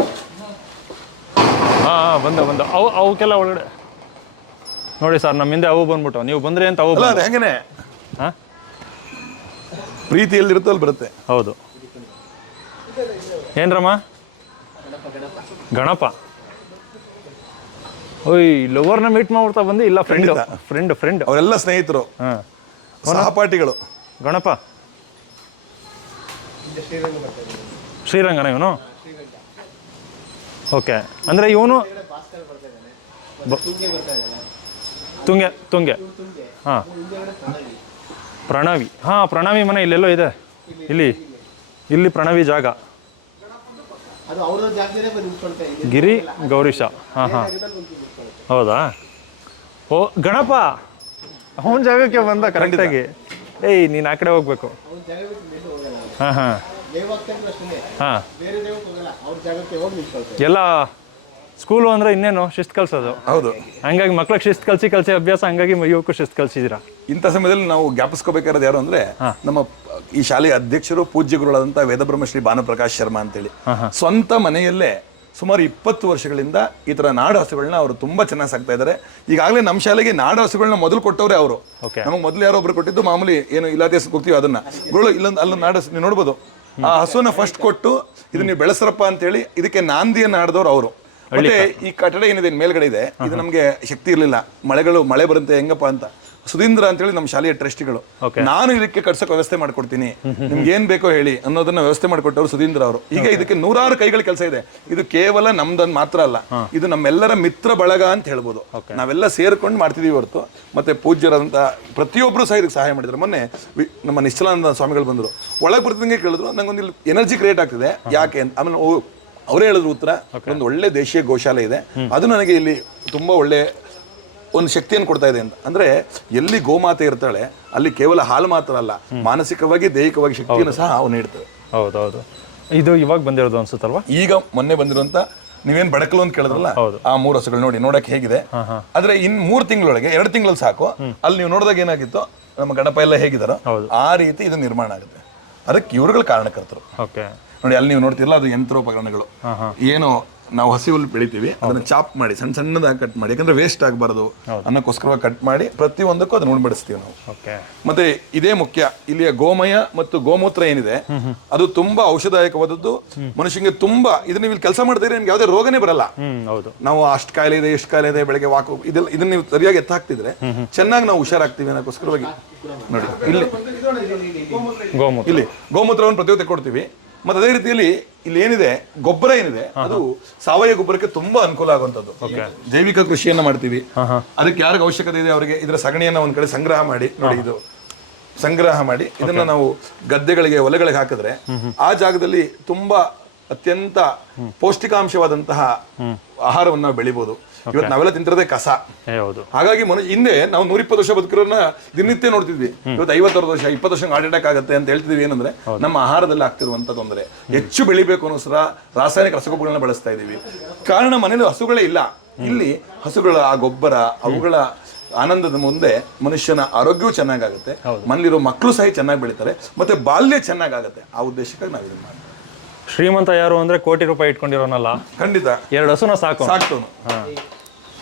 S2: ಹಾ ಹಾಂ ಬಂದ ಬಂದ. ಅವು ಅವಕ್ಕೆಲ್ಲ ಒಳಗಡೆ. ನೋಡಿ ಸರ್ ನಮ್ಮ ಹಿಂದೆ ಅವು ಬಂದ್ಬಿಟ್ಟು ನೀವು ಬಂದ್ರೆ ಅಂತ ಅವು
S1: ಅಲ್ಲ ಅದು ಹೆಂಗನೆ.
S2: ಹಾ?
S1: ಪ್ರೀತಿ ಎಲ್ಲಿರುತ್ತೋ ಅಲ್ಲಿ ಬರುತ್ತೆ.
S2: ಹೌದು. ಏನ್ರಮ್ಮ? ಗಣಪ. ಓಯ್ ಲವರ್ನ ಮೀಟ್ ಮಾಡ್ತಾ ಬಂದು? ಇಲ್ಲ ಫ್ರೆಂಡ್. ಫ್ರೆಂಡ್ ಫ್ರೆಂಡ್
S1: ಅವರೆಲ್ಲ ಸ್ನೇಹಿತರು.
S2: ಹಾಂ.
S1: ಸಹಪಾಠಿಗಳು
S2: ಗಣಪ? ಶ್ರೀರಂಗನ ಇವನು? ಓಕೆ. ಅಂದರೆ ಇವನು? ತುಂಗೆ ತುಂಗೆ. ಹಾಂ. ಪ್ರಣವಿ. ಹಾಂ ಪ್ರಣವಿ ಮನೆ ಇಲ್ಲೆಲ್ಲೋ ಇದೆ. ಇಲ್ಲಿ. ಇಲ್ಲಿ ಪ್ರಣವಿ ಜಾಗ.
S3: ಅದು ಅವ್ರ ಜಾಗದಲ್ಲೇ ಬಂದು ನಿಂತ್ಕೊಳ್ತಾ ಇದೆ
S2: ಗಿರಿ ಗೌರೀಶ. ಹಾಂ ಹಾಂ. ಹೌದಾ? ಓ ಗಣಪ! ಅವನ ಜಾಗಕ್ಕೆ ಬಂದ ಕರೆಕ್ಟಾಗಿ ಏಯ್ ನೀನು ಆ ಕಡೆ ಹೋಗ್ಬೇಕು.
S3: ಅವ್ರ ಜಾಗ ಬಿಟ್ಟು ಮೇಲೆ ಹೋಗಲ್ಲ
S2: ಹಾಂ ಹಾಂ.
S3: ಅಷ್ಟೇ
S2: ಹಾಂ.
S3: ಬೇರೆ ದೇವಕ್ಕೆ ಹೋಗಲ್ಲ ಅವ್ರ ಜಾಗಕ್ಕೆ ಹೋಗಿ ನಿಂತ್ಕೊಳ್ತಾರೆ
S2: ಎಲ್ಲ ಸ್ಕೂಲು ಅಂದ್ರೆ ಇನ್ನೇನು? ಶಿಸ್ತು ಕಲ್ಸೋದು.
S1: ಹೌದು.
S2: ಹಂಗಾಗಿ ಮಕ್ಳಿಗೆ ಶಿಸ್ತು ಕಲ್ಸಿ ಕಲ್ಸಿ ಅಭ್ಯಾಸ ಹಂಗಾಗಿ ಯುವಕರು ಶಿಸ್ತು ಕಲ್ಸಿದಿರ?
S1: ಇಂಥ ಸಮಯದಲ್ಲಿ ನಾವು ಜ್ಞಾಪಿಸ್ಕೋಬೇಕಾದ್ರೆ ಯಾರು ಅಂದ್ರೆ ನಮ್ಮ ಈ ಶಾಲೆಯ ಅಧ್ಯಕ್ಷರು ಪೂಜ್ಯ ಗುರುಗಳಾದಂಥ ವೇದಬ್ರಹ್ಮ ಶ್ರೀ ಭಾನುಪ್ರಕಾಶ್ ಶರ್ಮಾ ಅಂತೇಳಿ ಸ್ವಂತ ಮನೆಯಲ್ಲೇ ಸುಮಾರು ಇಪ್ಪತ್ತು ವರ್ಷಗಳಿಂದ ಈ ಥರ ನಾಡು ಹಸುಗಳನ್ನ ಅವರು ತುಂಬಾ ಚೆನ್ನಾಗಿ ಸಾಕ್ತಾ ಇದ್ದಾರೆ. ಈಗಾಗಲೇ ನಮ್ಮ ಶಾಲೆಗೆ ನಾಡು ಹಸುಗಳನ್ನ ಮೊದಲು ಕೊಟ್ಟವ್ರೆ ಅವರು. ನಮಗೆ ಮೊದಲು ಯಾರೋ ಒಬ್ರು ಕೊಟ್ಟಿದ್ದು ಮಾಮೂಲಿ ಏನು ಇಲಾಖೆ ಹೋಗ್ತೀವಿ ಅದನ್ನ. ಗುರುಗಳು ಇಲ್ಲೊಂದು ಅಲ್ಲೊಂದು ನಾಡು ನೀವು ನೋಡ್ಬೋದು. ಆ ಹಸುವನ್ನ ಫಸ್ಟ್ ಕೊಟ್ಟು ಇದನ್ನ ನೀವು ಅಂತ ಅಂತೇಳಿ ಇದಕ್ಕೆ ನಾಂದಿಯನ್ನು ಆಡಿದವರು ಅವರು. ಮತ್ತೆ ಈ ಕಟ್ಟಡ ಏನಿದೆ ಮೇಲ್ಗಡೆ ಇದೆ ಇದು ನಮಗೆ ಶಕ್ತಿ ಇರಲಿಲ್ಲ. ಮಳೆಗಳು ಮಳೆ ಬರುತ್ತೆ ಹೆಂಗಪ್ಪ ಅಂತ. ಸುಧೀಂದ್ರ ಅಂತೇಳಿ ನಮ್ಮ ಶಾಲೆಯ ಟ್ರಸ್ಟಿಗಳು. ನಾನು ಇದಕ್ಕೆ ಕಟ್ಸೋಕೆ ವ್ಯವಸ್ಥೆ ಮಾಡ್ಕೊಡ್ತೀನಿ. ನಿಮ್ಗೆ ಏನ್ ಬೇಕೋ ಹೇಳಿ ಅನ್ನೋದನ್ನ ವ್ಯವಸ್ಥೆ ಮಾಡಿಕೊಟ್ಟವರು ಸುಧೀಂದ್ರ ಅವರು. ಈಗ ಇದಕ್ಕೆ ನೂರಾರು ಕೈಗಳ ಕೆಲಸ ಇದೆ. ಇದು ಕೇವಲ ನಮ್ದೊಂದು ಮಾತ್ರ ಅಲ್ಲ. ಇದು ನಮ್ಮೆಲ್ಲರ ಮಿತ್ರ ಬಳಗ ಅಂತ ಹೇಳ್ಬೋದು. ನಾವೆಲ್ಲ ಸೇರ್ಕೊಂಡು ಮಾಡ್ತಿದೀವಿ ಹೊರತು. ಮತ್ತೆ ಪೂಜ್ಯರಂತ ಪ್ರತಿಯೊಬ್ಬರು ಸಹ ಇದಕ್ಕೆ ಸಹಾಯ ಮಾಡಿದ್ರು. ಮೊನ್ನೆ ನಮ್ಮ ನಿಶ್ಚಲಾನಂದ ಸ್ವಾಮಿಗಳು ಬಂದರು. ಒಳಗೆ ಬರ್ತಿದಂಗೆ ಕೇಳಿದ್ರು. ನಂಗೊಂದು ಇಲ್ಲಿ ಎನರ್ಜಿ ಕ್ರಿಯೇಟ್ ಆಗ್ತಿದೆ ಯಾಕೆ ಅಂತ ಆಮೇಲೆ ಅವರೇ ಹೇಳಿದ್ರು ಉತ್ತರ ಒಂದು ಒಳ್ಳೆ ದೇಶೀಯ ಗೋಶಾಲೆ ಇದೆ. ಅದು ನನಗೆ ಇಲ್ಲಿ ತುಂಬಾ ಒಳ್ಳೆ ಒಂದು ಶಕ್ತಿಯನ್ನು ಕೊಡ್ತಾ ಇದೆ ಅಂತ. ಅಂದ್ರೆ ಎಲ್ಲಿ ಗೋಮಾತೆ ಇರ್ತಾಳೆ ಅಲ್ಲಿ ಕೇವಲ ಹಾಲು ಮಾತ್ರ ಅಲ್ಲ ಮಾನಸಿಕವಾಗಿ ದೈಹಿಕವಾಗಿ ಶಕ್ತಿಯನ್ನು ಸಹ ಅವನು ನೀಡ್ತವೆ
S2: ಹೌದೌದು. ಇದು ಇವಾಗ ಬಂದಿರೋದು ಅನ್ಸುತ್ತಲ್ವಾ?
S1: ಈಗ ಮೊನ್ನೆ ಬಂದಿರುವಂತ ನೀವೇನ್ ಬಡಕಲು ಅಂತ ಕೇಳಿದ್ರಲ್ಲ. ಆ ಮೂರು ಹಸುಗಳು ನೋಡಿ ನೋಡಕ್ ಹೇಗಿದೆ. ಆದ್ರೆ ಇನ್ ಮೂರ್ ತಿಂಗಳೊಳಗೆ ಎರಡು ತಿಂಗಳು ಸಾಕು ಅಲ್ಲಿ ನೀವು ನೋಡಿದಾಗ ಏನಾಗಿತ್ತು ನಮ್ಮ ಗಣಪ ಎಲ್ಲ ಹೇಗಿದಾರೋ ಆ ರೀತಿ ಇದು ನಿರ್ಮಾಣ ಆಗುತ್ತೆ. ಅದಕ್ಕೆ ಇವರುಗಳು ಕಾರಣಕರ್ತರು.
S2: ಓಕೆ.
S1: ನೋಡಿ ಅಲ್ಲಿ ನೀವು ನೋಡ್ತಿರಲ್ಲ ಅದು ಯಂತ್ರೋಪಕರಣಗಳು ಏನು ನಾವು ಹಸಿ ಹುಲ್ಲು ಬೆಳಿತೀವಿ ಅದನ್ನ ಚಾಪ್ ಮಾಡಿ ಸಣ್ಣ ಸಣ್ಣದಾಗಿ ಕಟ್ ಮಾಡಿ ಯಾಕಂದ್ರೆ ವೇಸ್ಟ್ ಆಗಬಾರ್ದು ಅನ್ನಕ್ಕೋಸ್ಕರವಾಗಿ ಕಟ್ ಮಾಡಿ ಪ್ರತಿಯೊಂದಕ್ಕೂ ಅದನ್ನ ಉಣ್ಬಡಿಸ್ತೀವಿ ನಾವು. ಮತ್ತೆ ಇದೇ ಮುಖ್ಯ ಇಲ್ಲಿಯ ಗೋಮಯ ಮತ್ತು ಗೋಮೂತ್ರ ಏನಿದೆ ಅದು ತುಂಬಾ ಔಷಧಾಯಕವಾದದ್ದು. ಮನುಷ್ಯನಿಗೆ ತುಂಬಾ ಇದನ್ನ ನೀವು ಇಲ್ಲಿ ಕೆಲಸ ಮಾಡ್ತಿದ್ರೆ ನಿಮ್ಗೆ ಯಾವುದೇ ರೋಗನೇ ಬರಲ್ಲ. ನಾವು ಅಷ್ಟು ಕಾಯಿಲೆ ಇದೆ ಎಷ್ಟು ಕಾಯಿಲೆ ಇದೆ ಬೆಳಗ್ಗೆ ವಾಕು ಇದೆಲ್ಲ ಇದನ್ನ ನೀವು ಸರಿಯಾಗಿ ಎತ್ತಾಕ್ತಿದ್ರೆ ಚೆನ್ನಾಗಿ ನಾವು ಹುಷಾರಾಗ್ತೀವಿ ಅನ್ನೋಕ್ಕೋಸ್ಕರವಾಗಿ. ನೋಡಿ ಇಲ್ಲಿ.
S2: ಗೋಮೂತ್ರ.
S1: ಇಲ್ಲಿ ಗೋಮೂತ್ರವನ್ನು ಪ್ರತಿಯೊಂದು ಕೊಡ್ತೀವಿ. ಮತ್ತೆ ಅದೇ ರೀತಿಯಲ್ಲಿ ಇಲ್ಲಿ ಏನಿದೆ? ಗೊಬ್ಬರ ಏನಿದೆ? ಅದು ಸಾವಯವ ಗೊಬ್ಬರಕ್ಕೆ ತುಂಬಾ ಅನುಕೂಲ ಆಗುವಂತದ್ದು ಜೈವಿಕ ಕೃಷಿಯನ್ನ ಮಾಡ್ತೀವಿ. ಅದಕ್ಕೆ ಯಾರಿಗೆ ಅವಶ್ಯಕತೆ ಇದೆ ಅವರಿಗೆ ಇದರ ಸಗಣಿಯನ್ನ ಒಂದ್ ಕಡೆ ಸಂಗ್ರಹ ಮಾಡಿ ನೋಡಿ ಇದು. ಸಂಗ್ರಹ ಮಾಡಿ ಇದನ್ನ ನಾವು ಗದ್ದೆಗಳಿಗೆ ಹೊಲಗಳಿಗೆ ಹಾಕಿದ್ರೆ ಆ ಜಾಗದಲ್ಲಿ ತುಂಬಾ ಅತ್ಯಂತ ಪೌಷ್ಟಿಕಾಂಶವಾದಂತಹ ಆಹಾರವನ್ನು ನಾವು ಬೆಳಿಬಹುದು ಇವತ್ತು ನಾವೆಲ್ಲ ತಿಂತಿರೋದೇ ಕಸ.
S2: ಹೌದು.
S1: ಹಾಗಾಗಿ ಮನುಷ್ಯ ಹಿಂದೆ ನಾವು ನೂರಿಪ್ಪತ್ತು ವರ್ಷ ಬದುಕಿರೋನ್ನ ದಿನನಿತ್ಯ ನೋಡ್ತಿದ್ವಿ. ಇವತ್ತು ಐವತ್ತಾರು ವರ್ಷ ಇಪ್ಪತ್ತು ವರ್ಷ ಹಾರ್ಟ್ ಅಟ್ಯಾಕ್ ಆಗುತ್ತೆ ಅಂತ ಹೇಳ್ತಿದ್ವಿ. ಏನಂದ್ರೆ ನಮ್ಮ ಆಹಾರದಲ್ಲಿ ಆಗ್ತಿರುವಂತ ತೊಂದರೆ. ಹೆಚ್ಚು ಬೆಳಿಬೇಕು ಅನುಸರ ರಾಸಾಯನಿಕ ರಸಗೊಬ್ಬರಗಳನ್ನ ಬಳಸ್ತಾ ಇದೀವಿ ಕಾರಣ ಮನೇಲಿ ಹಸುಗಳೇ ಇಲ್ಲ. ಇಲ್ಲಿ ಹಸುಗಳ ಆ ಗೊಬ್ಬರ ಅವುಗಳ ಆನಂದದ ಮುಂದೆ ಮನುಷ್ಯನ ಆರೋಗ್ಯವೂ ಚೆನ್ನಾಗಾಗುತ್ತೆ. ಮನೇಲಿರೋ ಮಕ್ಕಳು ಸಹ ಚೆನ್ನಾಗಿ ಬೆಳೀತಾರೆ. ಮತ್ತೆ ಬಾಲ್ಯ ಚೆನ್ನಾಗಾಗುತ್ತೆ. ಆ ಉದ್ದೇಶಕ್ಕಾಗಿ ನಾವು ಇದನ್ನ ಮಾಡ್ತೀವಿ.
S2: ಶ್ರೀಮಂತ ಯಾರು ಅಂದ್ರೆ ಕೋಟಿ ರೂಪಾಯಿ ಇಟ್ಕೊಂಡಿರೋನಲ್ಲ.
S1: ಖಂಡಿತ.
S2: ಎರಡು ಹಸುನ ಸಾಕು.
S1: ಸಾಕ್ತವನು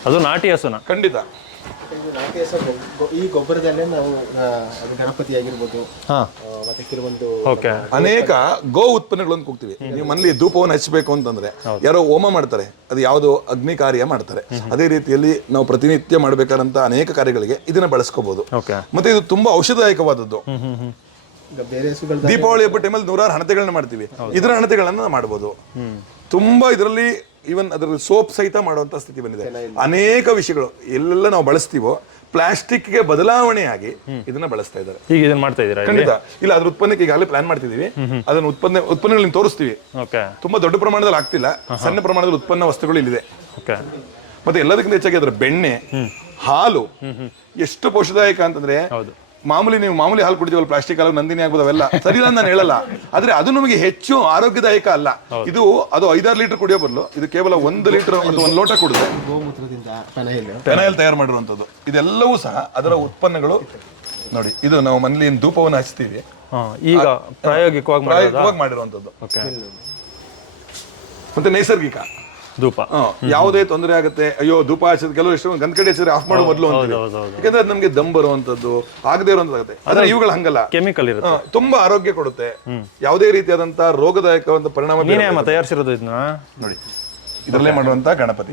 S2: ಅದು ನಾಟಿ ಹಸುನ.
S1: ಖಂಡಿತ.
S3: ಈ ಗೊಬ್ಬರದಲ್ಲೇ ನಾವು ಅದು ಗಣಪತಿ ಆಗಿರ್ಬೋದು
S2: ಹಾ.
S3: ಮತ್ತೆ ಕೆಲವೊಂದು
S2: ಓಕೆ.
S1: ಅನೇಕ ಗೋ ಉತ್ಪನ್ನಗಳನ್ನು ಕೂಗ್ತೀವಿ ನೀವು ಮನೇಲಿ ಧೂಪವನ್ನು ಹಚ್ಚಬೇಕು ಅಂತಂದ್ರೆ ಯಾರೋ ಹೋಮ ಮಾಡ್ತಾರೆ. ಅದು ಯಾವುದು ಅಗ್ನಿ ಕಾರ್ಯ ಮಾಡ್ತಾರೆ. ಅದೇ ರೀತಿಯಲ್ಲಿ ನಾವು ಪ್ರತಿನಿತ್ಯ ಮಾಡಬೇಕಾದಂತ ಅನೇಕ ಕಾರ್ಯಗಳಿಗೆ ಇದನ್ನ ಬಳಸ್ಕೋಬಹುದು
S2: ಓಕೆ.
S1: ಮತ್ತೆ ಇದು ತುಂಬಾ ಔಷಧಾಯಕವಾದದ್ದು
S3: ಈಗ ಬೇರೆ
S1: ದೀಪಾವಳಿ ಹಬ್ಬ ಟೈಮಲ್ಲಿ ನೂರಾರು ಹಣತೆಗಳನ್ನ ಮಾಡ್ತೀವಿ. ಇದರ ಹಣತೆಗಳನ್ನ ಮಾಡಬಹುದು ತುಂಬಾ ಇದರಲ್ಲಿ ಈವನ್ ಅದರಲ್ಲಿ ಸೋಪ್ ಸಹಿತ ಮಾಡುವಂತ ಸ್ಥಿತಿ ಬಂದಿದೆ. ಅನೇಕ ವಿಷಯಗಳು ಎಲ್ಲೆಲ್ಲ ನಾವು ಬಳಸ್ತೀವೋ ಪ್ಲಾಸ್ಟಿಕ್ಗೆ ಬದಲಾವಣೆಯಾಗಿ ಇದನ್ನ ಬಳಸ್ತಾ ಇದ್ದಾರೆ.
S2: ಈಗ ಇದನ್ನ ಮಾಡ್ತಾ ಇದ್ದೀರಾ
S1: ಖಂಡಿತ. ಇಲ್ಲ ಅದ್ರ ಉತ್ಪನ್ನಕ್ಕೆ ಈಗಾಗಲೇ ಪ್ಲಾನ್ ಮಾಡ್ತಿದೀವಿ ಅದನ್ನ ಉತ್ಪನ್ನ ಉತ್ಪನ್ನಗಳನ್ನ ತೋರಿಸ್ತೀವಿ. ತುಂಬಾ ದೊಡ್ಡ ಪ್ರಮಾಣದಲ್ಲಿ ಆಗ್ತಿಲ್ಲ. ಸಣ್ಣ ಪ್ರಮಾಣದಲ್ಲಿ ಉತ್ಪನ್ನ ವಸ್ತುಗಳು ಇಲ್ಲಿದೆ. ಮತ್ತೆ ಎಲ್ಲದಕ್ಕಿಂತ ಹೆಚ್ಚಾಗಿ ಅದರ ಬೆಣ್ಣೆ ಹಾಲು ಎಷ್ಟು ಪೋಷದಾಯಕ ಅಂತಂದ್ರೆ. ಮಾಮೂಲಿ ನೀವು ಮಾಮೂಲಿ ಹಾಲು ಕುಡಿದೀವಲ್ಲ ಪ್ಲಾಸ್ಟಿಕ್ ಹಾಲು ನಂದಿನಿ ಆಗ್ಬೋದು ಅವೆಲ್ಲ. ಸರಿ ಇಲ್ಲ ಅಂತ ನಾನು ಹೇಳಲ್ಲ. ಆದ್ರೆ ಅದು ನಮಗೆ ಹೆಚ್ಚು ಆರೋಗ್ಯದಾಯಕ ಅಲ್ಲ. ಇದು ಅದು ಐದಾರು ಲೀಟರ್ ಕುಡಿಯೋ ಬದಲು ಇದು ಕೇವಲ ಒಂದು ಲೀಟರ್ ಅಥವಾ ಒಂದು ಲೋಟ ಕುಡಿದ್ರೆ
S3: ಗೋಮೂತ್ರದಿಂದ ಪೆನೈಲ್.
S1: ಫೆನೈಲ್ ತಯಾರು ಮಾಡಿರುವಂಥದ್ದು ಇದೆಲ್ಲವೂ ಸಹ ಅದರ ಉತ್ಪನ್ನಗಳು ನೋಡಿ ಇದು ನಾವು ಮನೇಲಿ ಏನು ಧೂಪವನ್ನು ಹಚ್ತೀವಿ.
S2: ಈಗ ಪ್ರಾಯೋಗಿಕವಾಗಿ
S1: ಪ್ರಾಯೋಗಿಕವಾಗಿ ಮಾಡಿರುವಂಥದ್ದು. ಮತ್ತೆ ನೈಸರ್ಗಿಕ.
S2: ಧೂಪ.
S1: ಯಾವುದೇ ತೊಂದರೆ ಆಗುತ್ತೆ ಅಯ್ಯೋ ಧೂಪ ಹಚ್ಚಿದ ಕೆಲವು ಎಷ್ಟು ಗಂಧ ಕಡೆ ಹಚ್ಚಿದ್ರೆ ಆಫ್ ಮಾಡೋ ಮೊದಲು
S2: ಹೌದು.
S1: ಯಾಕಂದ್ರೆ ಅದು ನಮಗೆ ದಮ್ ಬರುವಂತದ್ದು ಆಗದೆ ಇರುವಂತದ್ದಾಗುತ್ತೆ ಆದ್ರೆ ಇವುಗಳು ಹಂಗಲ್ಲ.
S2: ಕೆಮಿಕಲ್ ಇರುತ್ತೆ.
S1: ತುಂಬಾ ಆರೋಗ್ಯ ಕೊಡುತ್ತೆ. ಯಾವುದೇ ರೀತಿಯಾದಂತ ರೋಗದಾಯಕ ಒಂದು ಪರಿಣಾಮ
S2: ನೀನೇ ತಯಾರಿಸಿರೋದು ಇದನ್ನ?
S1: ನೋಡಿ. ಇದರಲ್ಲೇ ಮಾಡುವಂತ ಗಣಪತಿ.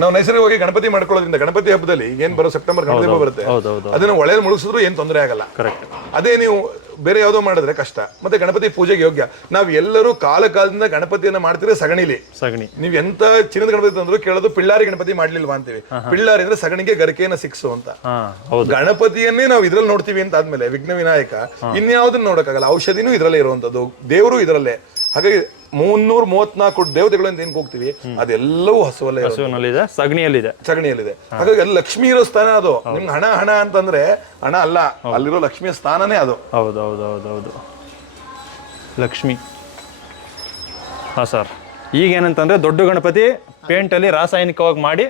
S1: ನಾವು ನೈಸರ್ಗಿಕವಾಗಿ ಗಣಪತಿ ಮಾಡ್ಕೊಳ್ಳೋದ್ರಿಂದ ಗಣಪತಿ ಹಬ್ಬದಲ್ಲಿ ಏನ್ ಬರೋ ಸೆಪ್ಟೆಂಬರ್ ಗಣಪತಿ ಹಬ್ಬ ಬರುತ್ತೆ.
S2: ಹೌದು ಹೌದು
S1: ಅದನ್ನ ಒಳ್ಳೆ ಮುಳುಗಿಸಿದ್ರು ಏನ್ ತೊಂದರೆ ಆಗಲ್ಲ.
S2: ಕರೆಕ್ಟ್
S1: ಅದೇ ನೀವು ಬೇರೆ ಯಾವುದೋ ಮಾಡಿದ್ರೆ ಕಷ್ಟ. ಮತ್ತೆ ಗಣಪತಿ ಪೂಜೆಗೆ ಯೋಗ್ಯ. ನಾವು ಎಲ್ಲರೂ ಕಾಲ ಕಾಲದಿಂದ ಗಣಪತಿಯನ್ನ ಮಾಡ್ತಿದ್ರೆ ಸಗಣಿಲಿ.
S2: ಸಗಣಿ.
S1: ನೀವ್ ಎಂತ ಚಿನ್ನದ ಗಣಪತಿ ತಂದ್ರು ಕೇಳೋದು ಪಿಳ್ಳಾರಿ ಗಣಪತಿ ಮಾಡ್ಲಿಲ್ವಾ ಅಂತೀವಿ. ಪಿಳ್ಳಾರಿ ಅಂದ್ರೆ ಸಗಣಿಗೆ ಗರಿಕೆಯನ್ನ ಸಿಕ್ಸು ಅಂತ. ಗಣಪತಿಯನ್ನೇ ನಾವು ಇದ್ರಲ್ಲಿ ನೋಡ್ತೀವಿ ಅಂತ ಆದ್ಮೇಲೆ ವಿಘ್ನ ವಿನಾಯಕ ಇನ್ಯಾವುದನ್ನ ನೋಡಕ್ಕಾಗಲ್ಲ. ಔಷಧಿನೂ ಇದರಲ್ಲೇ ಇರುವಂತದ್ದು ದೇವರು ಇದರಲ್ಲೇ. ಹಾಗಾಗಿ ಮುನ್ನೂರ ಮೂವತ್ನಾಲ್ಕು ದೇವತೆಗಳು ಅಂತ ಏನ್ ಹೋಗ್ತೀವಿ? ಅದೆಲ್ಲವೂ ಹಸುವಲ್ಲೇ ಇರೋದು.
S2: ಹಸುವಿನಲ್ಲಿದೆ ಸಗಣಿಯಲ್ಲಿದೆ.
S1: ಸಗಣಿಯಲ್ಲಿದೆ. ಹಾಗಾಗಿ ಅಲ್ಲಿ ಲಕ್ಷ್ಮಿ ಇರೋ ಸ್ಥಾನ ಅದು. ನಿಮ್ಗೆ ಹಣ ಹಣ ಅಂತಂದ್ರೆ ಹಣ ಅಲ್ಲ ಅಲ್ಲಿರೋ ಲಕ್ಷ್ಮಿಯ ಸ್ಥಾನನೇ ಅದು.
S2: ಹೌದು ಹೌದು ಹೌದು ಹೌದು. ಲಕ್ಷ್ಮಿ. ಹಾ ಸರ್. ಈಗ ಏನಂತಂದ್ರೆ ದೊಡ್ಡ ಗಣಪತಿ ಪೇಂಟಲ್ಲಿ ರಾಸಾಯನಿಕವಾಗಿ ಮಾಡಿ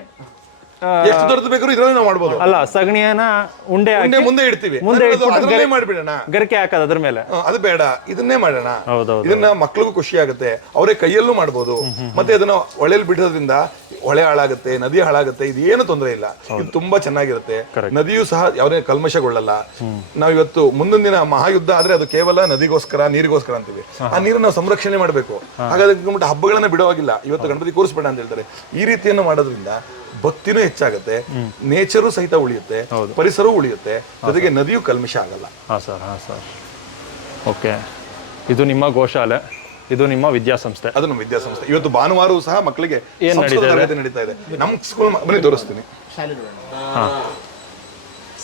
S1: ಎಷ್ಟು ದೊಡ್ಡದು ಬೇಕಾದ್ರೂ ಇದರಲ್ಲಿ ನಾವು ಮಾಡ್ಬೋದು.
S2: ಅಲ್ಲ ಸಗಣಿಯನ್ನ ಉಂಡೆ ಹಾಕಿ
S1: ಮುಂದೆ ಮುಂದೆ ಇಡ್ತೀವಿ.
S2: ಮುಂದೆ
S1: ಅದು
S2: ಇಟ್ಬಿಟ್ಟು
S1: ಅದರಲ್ಲೇ
S2: ಗರಿ-
S1: ಮಾಡ್ಬಿಡೋಣ.
S2: ಗರಿಕೆ ಹಾಕೋದು ಅದ್ರ ಮೇಲೆ.
S1: ಹ, ಅದು ಬೇಡ. ಇದನ್ನೇ ಮಾಡೋಣ.
S2: ಹೌದೌದು.
S1: ಇದನ್ನ ಮಕ್ಳಿಗೂ ಖುಷಿ ಆಗುತ್ತೆ. ಅವರೇ ಕೈಯಲ್ಲೂ ಮಾಡ್ಬೋದು. ಮತ್ತೆ ಅದನ್ನ ಹೊಳೆಲ್ ಬಿಡೋದ್ರಿಂದ ಹೊಳೆ ಹಾಳಾಗುತ್ತೆ ನದಿ ಹಾಳಾಗುತ್ತೆ ಇದು ಏನು ತೊಂದರೆ ಇಲ್ಲ. ಇದು ತುಂಬಾ ಚೆನ್ನಾಗಿರುತ್ತೆ. ನದಿಯೂ ಸಹ ಯಾವುದೇ ಕಲ್ಮಶಗೊಳ್ಳಲ್ಲ. ನಾವು ಇವತ್ತು ಮುಂದಿನ ದಿನ ಮಹಾಯುದ್ಧ ಆದ್ರೆ ಅದು ಕೇವಲ ನದಿಗೋಸ್ಕರ ನೀರಿಗೋಸ್ಕರ ಅಂತೀವಿ. ಆ ನೀರನ್ನ ನಾವು ಸಂರಕ್ಷಣೆ ಮಾಡಬೇಕು. ಹಾಗಾದ್ರೆ ಅದಕ್ಕೆ ಹಬ್ಬಗಳನ್ನ ಬಿಡುವಾಗಿಲ್ಲ. ಇವತ್ತು ಗಣಪತಿ ಕೂರಿಸ್ಬೇಡ ಅಂತ ಹೇಳ್ತಾರೆ. ಈ ರೀತಿಯನ್ನು ಮಾಡೋದ್ರಿಂದ ಭಕ್ತಿನೂ ಹೆಚ್ಚಾಗುತ್ತೆ ನೇಚರು ಸಹಿತ ಉಳಿಯುತ್ತೆ ಪರಿಸರವೂ ಉಳಿಯುತ್ತೆ ಜೊತೆಗೆ ನದಿಯೂ ಕಲ್ಮಿಷ ಆಗಲ್ಲ.
S2: ಹಾಂ ಸರ್ ಹಾಂ ಸರ್. ಓಕೆ. ಇದು ನಿಮ್ಮ ಗೋಶಾಲೆ ಇದು ನಿಮ್ಮ ವಿದ್ಯಾಸಂಸ್ಥೆ.
S1: ಅದು ನಮ್ಮ ವಿದ್ಯಾಸಂಸ್ಥೆ. ಇವತ್ತು ಭಾನುವಾರವೂ ಸಹ ಮಕ್ಕಳಿಗೆ
S2: ಏನ್ ನಡೀತಾ ಇದೆ?
S1: ನಮ್ ನಡೀತಾ ಇದೆ. ನಮ್ಮ ಸ್ಕೂಲ್ ಬನ್ನಿ ತೋರಿಸ್ತೀನಿ.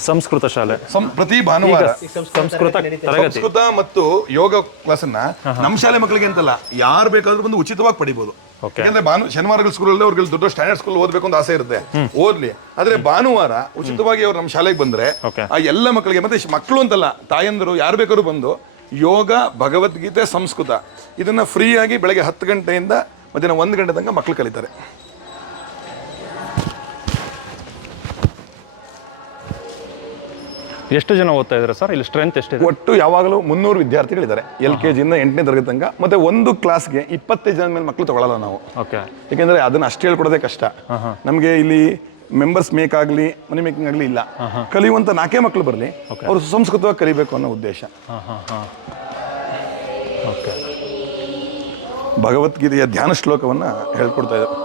S2: ಸಂಸ್ಕೃತ ಶಾಲೆ.
S1: ಪ್ರತಿ ಭಾನುವಾರ
S2: ಸಂಸ್ಕೃತ ತರಗತಿ
S1: ಸಂಸ್ಕೃತ ಮತ್ತು ಯೋಗ ಕ್ಲಾಸ್ ನಮ್ ನಮ್ಮ ಶಾಲೆ ಮಕ್ಕಳಿಗೆ ಅಂತಲ್ಲ ಯಾರು ಬೇಕಾದ್ರೂ ಬಂದು ಉಚಿತವಾಗಿ ಪಡಿಬಹುದು. ಯಾಕಂದ್ರೆ ಭಾನು ಶನಿವಾರಗಳ ಸ್ಕೂಲಲ್ಲಿ ಅವ್ರಿಗೆ ದೊಡ್ಡ ಸ್ಟ್ಯಾಂಡರ್ಡ್ ಸ್ಕೂಲ್ ಓದ್ಬೇಕು ಅಂತ ಆಸೆ ಇರುತ್ತೆ. ಓದ್ಲಿ. ಆದ್ರೆ ಭಾನುವಾರ ಉಚಿತವಾಗಿ ಅವ್ರು ನಮ್ಮ ಶಾಲೆಗೆ ಬಂದ್ರೆ ಆ ಎಲ್ಲ ಮಕ್ಕಳಿಗೆ ಮತ್ತೆ ಮಕ್ಕಳು ಅಂತಲ್ಲ ತಾಯಂದರು ಯಾರು ಬೇಕಾದ್ರು ಬಂದು ಯೋಗ ಭಗವದ್ಗೀತೆ ಸಂಸ್ಕೃತ ಇದನ್ನ ಫ್ರೀಯಾಗಿ ಆಗಿ ಬೆಳಗ್ಗೆ ಹತ್ತು ಗಂಟೆಯಿಂದ ಮಧ್ಯಾಹ್ನ ಒಂದು ಗಂಟೆ ತನಕ ಮಕ್ಕಳು ಕಲಿತಾರೆ.
S2: ಎಷ್ಟು ಜನ ಓದ್ತಾ ಇದ್ದಾರೆ ಸರ್? ಇಲ್ಲಿ ಸ್ಟ್ರೆಂತ್ ಎಷ್ಟಿದೆ?
S1: ಒಟ್ಟು ಯಾವಾಗಲೂ ಮುನ್ನೂರು ವಿದ್ಯಾರ್ಥಿಗಳಿದ್ದಾರೆ. ಎಲ್ ಕೆ ಜಿಯಿಂದ ಎಂಟನೇ ತರಗತಿ ತನಕ ಮತ್ತೆ ಒಂದು ಕ್ಲಾಸ್ಗೆ ಇಪ್ಪತ್ತೈದು ಜನ ಮೇಲೆ ಮಕ್ಕಳು ತಗೊಳ್ಳಲ್ಲ ನಾವು.
S2: ಓಕೆ.
S1: ಯಾಕೆಂದ್ರೆ ಅದನ್ನ ಅಷ್ಟು ಹೇಳ್ಕೊಡೋದೇ ಕಷ್ಟ. ನಮಗೆ ಇಲ್ಲಿ ಮೆಂಬರ್ಸ್ ಮೇಕ್ ಆಗಲಿ ಮನಿ ಮೇಕಿಂಗ್ ಆಗಲಿ ಇಲ್ಲ. ಕಲಿಯುವಂತ ನಾಲ್ಕೇ ಮಕ್ಕಳು ಬರಲಿ ಅವರು ಸುಸಂಸ್ಕೃತವಾಗಿ ಕಲಿಬೇಕು ಅನ್ನೋ ಉದ್ದೇಶ.
S2: ಹಾಂ ಹಾಂ ಹಾಂ. ಓಕೆ.
S1: ಭಗವದ್ಗೀತೆಯ ಧ್ಯಾನ ಶ್ಲೋಕವನ್ನು ಹೇಳ್ಕೊಡ್ತಾ ಇದ್ದಾರೆ.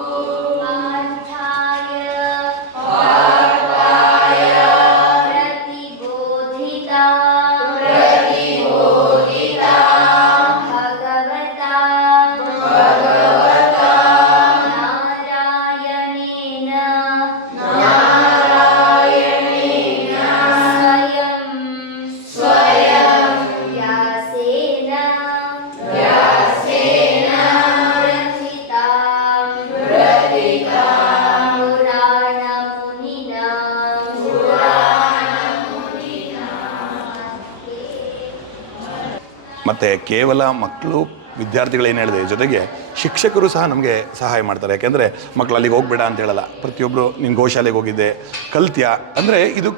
S1: ಮತ್ತೆ ಕೇವಲ ಮಕ್ಕಳು, ವಿದ್ಯಾರ್ಥಿಗಳು ಏನು ಹೇಳಿದೆ, ಜೊತೆಗೆ ಶಿಕ್ಷಕರು ಸಹ ನಮಗೆ ಸಹಾಯ ಮಾಡ್ತಾರೆ. ಯಾಕೆಂದರೆ ಮಕ್ಕಳು ಅಲ್ಲಿಗೆ ಹೋಗ್ಬೇಡ ಅಂತ ಹೇಳಲ್ಲ. ಪ್ರತಿಯೊಬ್ಬರು ನಿನ್ನ ಗೋಶಾಲೆಗೆ ಹೋಗಿದ್ದೆ, ಕಲ್ತ್ಯಾ? ಅಂದರೆ ಇದು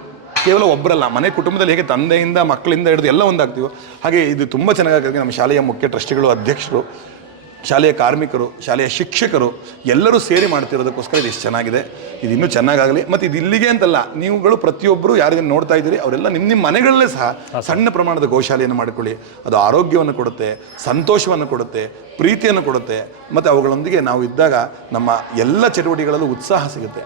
S1: ಕೇವಲ ಒಬ್ಬರಲ್ಲ ಮನೆ ಕುಟುಂಬದಲ್ಲಿ ಹೇಗೆ ತಂದೆಯಿಂದ ಮಕ್ಕಳಿಂದ ಹಿಡಿದು ಎಲ್ಲ ಒಂದಾಗ್ತೀವೋ? ಹಾಗೆ ಇದು ತುಂಬ ಚೆನ್ನಾಗಿ ನಮ್ಮ ಶಾಲೆಯ ಮುಖ್ಯ ಟ್ರಸ್ಟಿಗಳು, ಅಧ್ಯಕ್ಷರು ಶಾಲೆಯ ಕಾರ್ಮಿಕರು ಶಾಲೆಯ ಶಿಕ್ಷಕರು ಎಲ್ಲರೂ ಸೇರಿ ಮಾಡ್ತಿರೋದಕ್ಕೋಸ್ಕರ ಇದು ಇಷ್ಟು ಚೆನ್ನಾಗಿದೆ. ಇದು ಇನ್ನೂ ಚೆನ್ನಾಗಾಗಲಿ. ಮತ್ತು ಇದು ಇಲ್ಲಿಗೆ ಅಂತಲ್ಲ ನೀವುಗಳು ಪ್ರತಿಯೊಬ್ಬರು ಯಾರಿಗೂ ನೋಡ್ತಾ ಇದ್ದೀರಿ ಅವರೆಲ್ಲ ನಿಮ್ಮ ನಿಮ್ಮ ಮನೆಗಳಲ್ಲೇ ಸಹ ಸಣ್ಣ ಪ್ರಮಾಣದ ಗೋಶಾಲೆಯನ್ನು ಮಾಡಿಕೊಳ್ಳಿ. ಅದು ಆರೋಗ್ಯವನ್ನು ಕೊಡುತ್ತೆ ಸಂತೋಷವನ್ನು ಕೊಡುತ್ತೆ ಪ್ರೀತಿಯನ್ನು ಕೊಡುತ್ತೆ. ಮತ್ತು ಅವುಗಳೊಂದಿಗೆ ನಾವು ಇದ್ದಾಗ ನಮ್ಮ ಎಲ್ಲ ಚಟುವಟಿಕೆಗಳಲ್ಲೂ ಉತ್ಸಾಹ ಸಿಗುತ್ತೆ.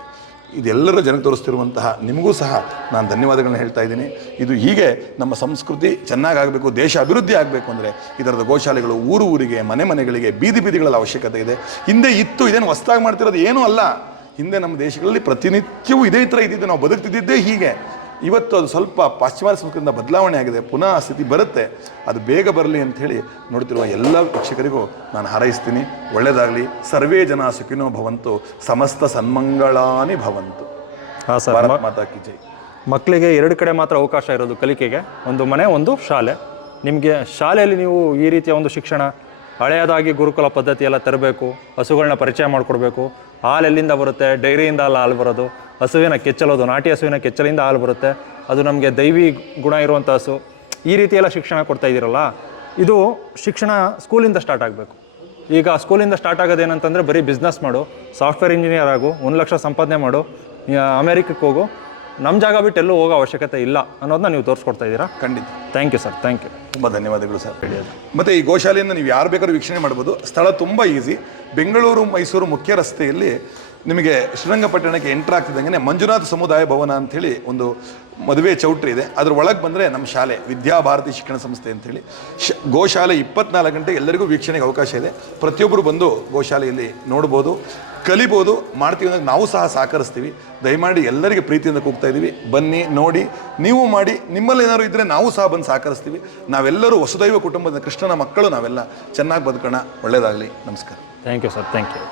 S1: ಇದೆಲ್ಲರೂ ಜನಕ್ಕೆ ತೋರಿಸ್ತಿರುವಂತಹ ನಿಮಗೂ ಸಹ ನಾನು ಧನ್ಯವಾದಗಳನ್ನ ಹೇಳ್ತಾ ಇದ್ದೀನಿ. ಇದು ಹೀಗೆ ನಮ್ಮ ಸಂಸ್ಕೃತಿ ಚೆನ್ನಾಗಾಗಬೇಕು ದೇಶ ಅಭಿವೃದ್ಧಿ ಆಗಬೇಕು ಅಂದರೆ ಈ ಥರದ ಗೋಶಾಲೆಗಳು ಊರು ಊರಿಗೆ, ಮನೆ ಮನೆಗಳಿಗೆ ಬೀದಿ ಬೀದಿಗಳಲ್ಲಿ ಅವಶ್ಯಕತೆ ಇದೆ. ಹಿಂದೆ ಇತ್ತು, ಇದೇನು ಹೊಸ್ದಾಗಿ ಮಾಡ್ತಿರೋದು ಏನೂ ಅಲ್ಲ. ಹಿಂದೆ ನಮ್ಮ ದೇಶಗಳಲ್ಲಿ ಪ್ರತಿನಿತ್ಯವೂ ಇದೇ ಥರ ಇದ್ದಿದ್ದು, ನಾವು ಬದುಕ್ತಿದ್ದಿದ್ದೇ ಹೀಗೆ. ಇವತ್ತು ಅದು ಸ್ವಲ್ಪ ಪಾಶ್ಚಿಮಾತ್ಯ ಸಂಸ್ಕೃತಿಯಿಂದ ಬದಲಾವಣೆ ಆಗಿದೆ. ಪುನಃ ಆ ಸ್ಥಿತಿ ಬರುತ್ತೆ. ಅದು ಬೇಗ ಬರಲಿ ಅಂತ ಹೇಳಿ ನೋಡ್ತಿರುವ ಎಲ್ಲ ವೀಕ್ಷಕರಿಗೂ ನಾನು ಹಾರೈಸ್ತೀನಿ. ಒಳ್ಳೆಯದಾಗಲಿ ಸರ್ವೇ ಜನ ಸುಖಿನೋ ಭವಂತು. ಸಮಸ್ತ ಸನ್ಮಂಗಳಾನಿ ಭವಂತು.
S2: ಹಾಂ ಸರ್
S1: ಮಾತಾ ಕಿ ಜೈ.
S2: ಮಕ್ಕಳಿಗೆ ಎರಡು ಕಡೆ ಮಾತ್ರ ಅವಕಾಶ ಇರೋದು ಕಲಿಕೆಗೆ. ಒಂದು ಮನೆ ಒಂದು ಶಾಲೆ. ನಿಮಗೆ ಶಾಲೆಯಲ್ಲಿ ನೀವು ಈ ರೀತಿಯ ಒಂದು ಶಿಕ್ಷಣ ಹಳೆಯದಾಗಿ ಗುರುಕುಲ ಪದ್ಧತಿ ಎಲ್ಲ ತರಬೇಕು ಹಸುಗಳನ್ನ ಪರಿಚಯ ಮಾಡಿಕೊಡ್ಬೇಕು. ಹಾಲು ಎಲ್ಲಿಂದ ಬರುತ್ತೆ? ಡೈರಿಯಿಂದ ಹಾಲು ಹಾಲು ಬರೋದು. ಹಸುವಿನ ಕೆಚ್ಚಲೋದು ನಾಟಿ ಹಸುವಿನ ಕೆಚ್ಚಲಿಂದ ಹಾಲು ಬರುತ್ತೆ. ಅದು ನಮಗೆ ದೈವಿ ಗುಣ ಇರುವಂಥ ಹಸು. ಈ ರೀತಿ ಎಲ್ಲ ಶಿಕ್ಷಣ ಕೊಡ್ತಾ ಇದ್ದೀರಲ್ಲ? ಇದು ಶಿಕ್ಷಣ ಸ್ಕೂಲಿಂದ ಸ್ಟಾರ್ಟ್ ಆಗಬೇಕು. ಈಗ ಸ್ಕೂಲಿಂದ ಸ್ಟಾರ್ಟ್ ಆಗೋದೇನಂತಂದರೆ ಬರೀ ಬಿಸ್ನೆಸ್ ಮಾಡು. ಸಾಫ್ಟ್ವೇರ್ ಇಂಜಿನಿಯರ್ ಆಗು, ಒಂದು ಲಕ್ಷ ಸಂಪಾದನೆ ಮಾಡು. ಅಮೇರಿಕಕ್ಕೆ ಹೋಗು. ನಮ್ಮ ಜಾಗ ಬಿಟ್ಟು ಎಲ್ಲೂ ಹೋಗೋ ಅವಶ್ಯಕತೆ ಇಲ್ಲ ಅನ್ನೋದನ್ನ ನೀವು ತೋರಿಸ್ಕೊಡ್ತಾ ಇದ್ದೀರಾ?
S1: ಖಂಡಿತ.
S2: Thank you sir thank you
S1: ತುಂಬ ಧನ್ಯವಾದಗಳು ಸರ್ ಮತ್ತು ಈ ಗೋಶಾಲೆಯಿಂದ ನೀವು ಯಾರು ಬೇಕಾದ್ರೂ ವೀಕ್ಷಣೆ ಮಾಡ್ಬೋದು. ಸ್ಥಳ ತುಂಬ ಈಸಿ ಬೆಂಗಳೂರು ಮೈಸೂರು ಮುಖ್ಯ ರಸ್ತೆಯಲ್ಲಿ ನಿಮಗೆ ಶ್ರೀರಂಗಪಟ್ಟಣಕ್ಕೆ ಎಂಟ್ರ್ ಆಗ್ತಿದ್ದಂಗೆ ಮಂಜುನಾಥ ಸಮುದಾಯ ಭವನ ಅಂಥೇಳಿ ಒಂದು ಮದುವೆ ಚೌಟ್ರಿ ಇದೆ. ಅದ್ರ ಒಳಗೆ ಬಂದರೆ ನಮ್ಮ ಶಾಲೆ ವಿದ್ಯಾಭಾರತಿ ಶಿಕ್ಷಣ ಸಂಸ್ಥೆ ಅಂತೇಳಿ ಶ ಗೋಶಾಲೆ ಇಪ್ಪತ್ನಾಲ್ಕು ಗಂಟೆ ಎಲ್ಲರಿಗೂ ವೀಕ್ಷಣೆಗೆ ಅವಕಾಶ ಇದೆ. ಪ್ರತಿಯೊಬ್ಬರು ಬಂದು ಗೋಶಾಲೆಯಲ್ಲಿ ನೋಡ್ಬೋದು. ಕಲಿಬೋದು, ಮಾಡ್ತೀವಿ ಅಂದರೆ ನಾವು ಸಹ ಸಹಕರಿಸ್ತೀವಿ. ದಯಮಾಡಿ ಎಲ್ಲರಿಗೆ ಪ್ರೀತಿಯಿಂದ ಕೂಗ್ತಾ ಇದ್ದೀವಿ ಬನ್ನಿ, ನೋಡಿ, ನೀವು ಮಾಡಿ, ನಿಮ್ಮಲ್ಲಿ ಏನಾದ್ರು ಇದ್ದರೆ ನಾವು ಸಹ ಬಂದು ಸಹಕರಿಸ್ತೀವಿ. ನಾವೆಲ್ಲರೂ ವಸುದೈವ ಕುಟುಂಬದ ಕೃಷ್ಣನ ಮಕ್ಕಳು ನಾವೆಲ್ಲ. ಚೆನ್ನಾಗಿ ಬದುಕೋಣ. ಒಳ್ಳೆಯದಾಗಲಿ ನಮಸ್ಕಾರ.
S2: Thank you sir thank you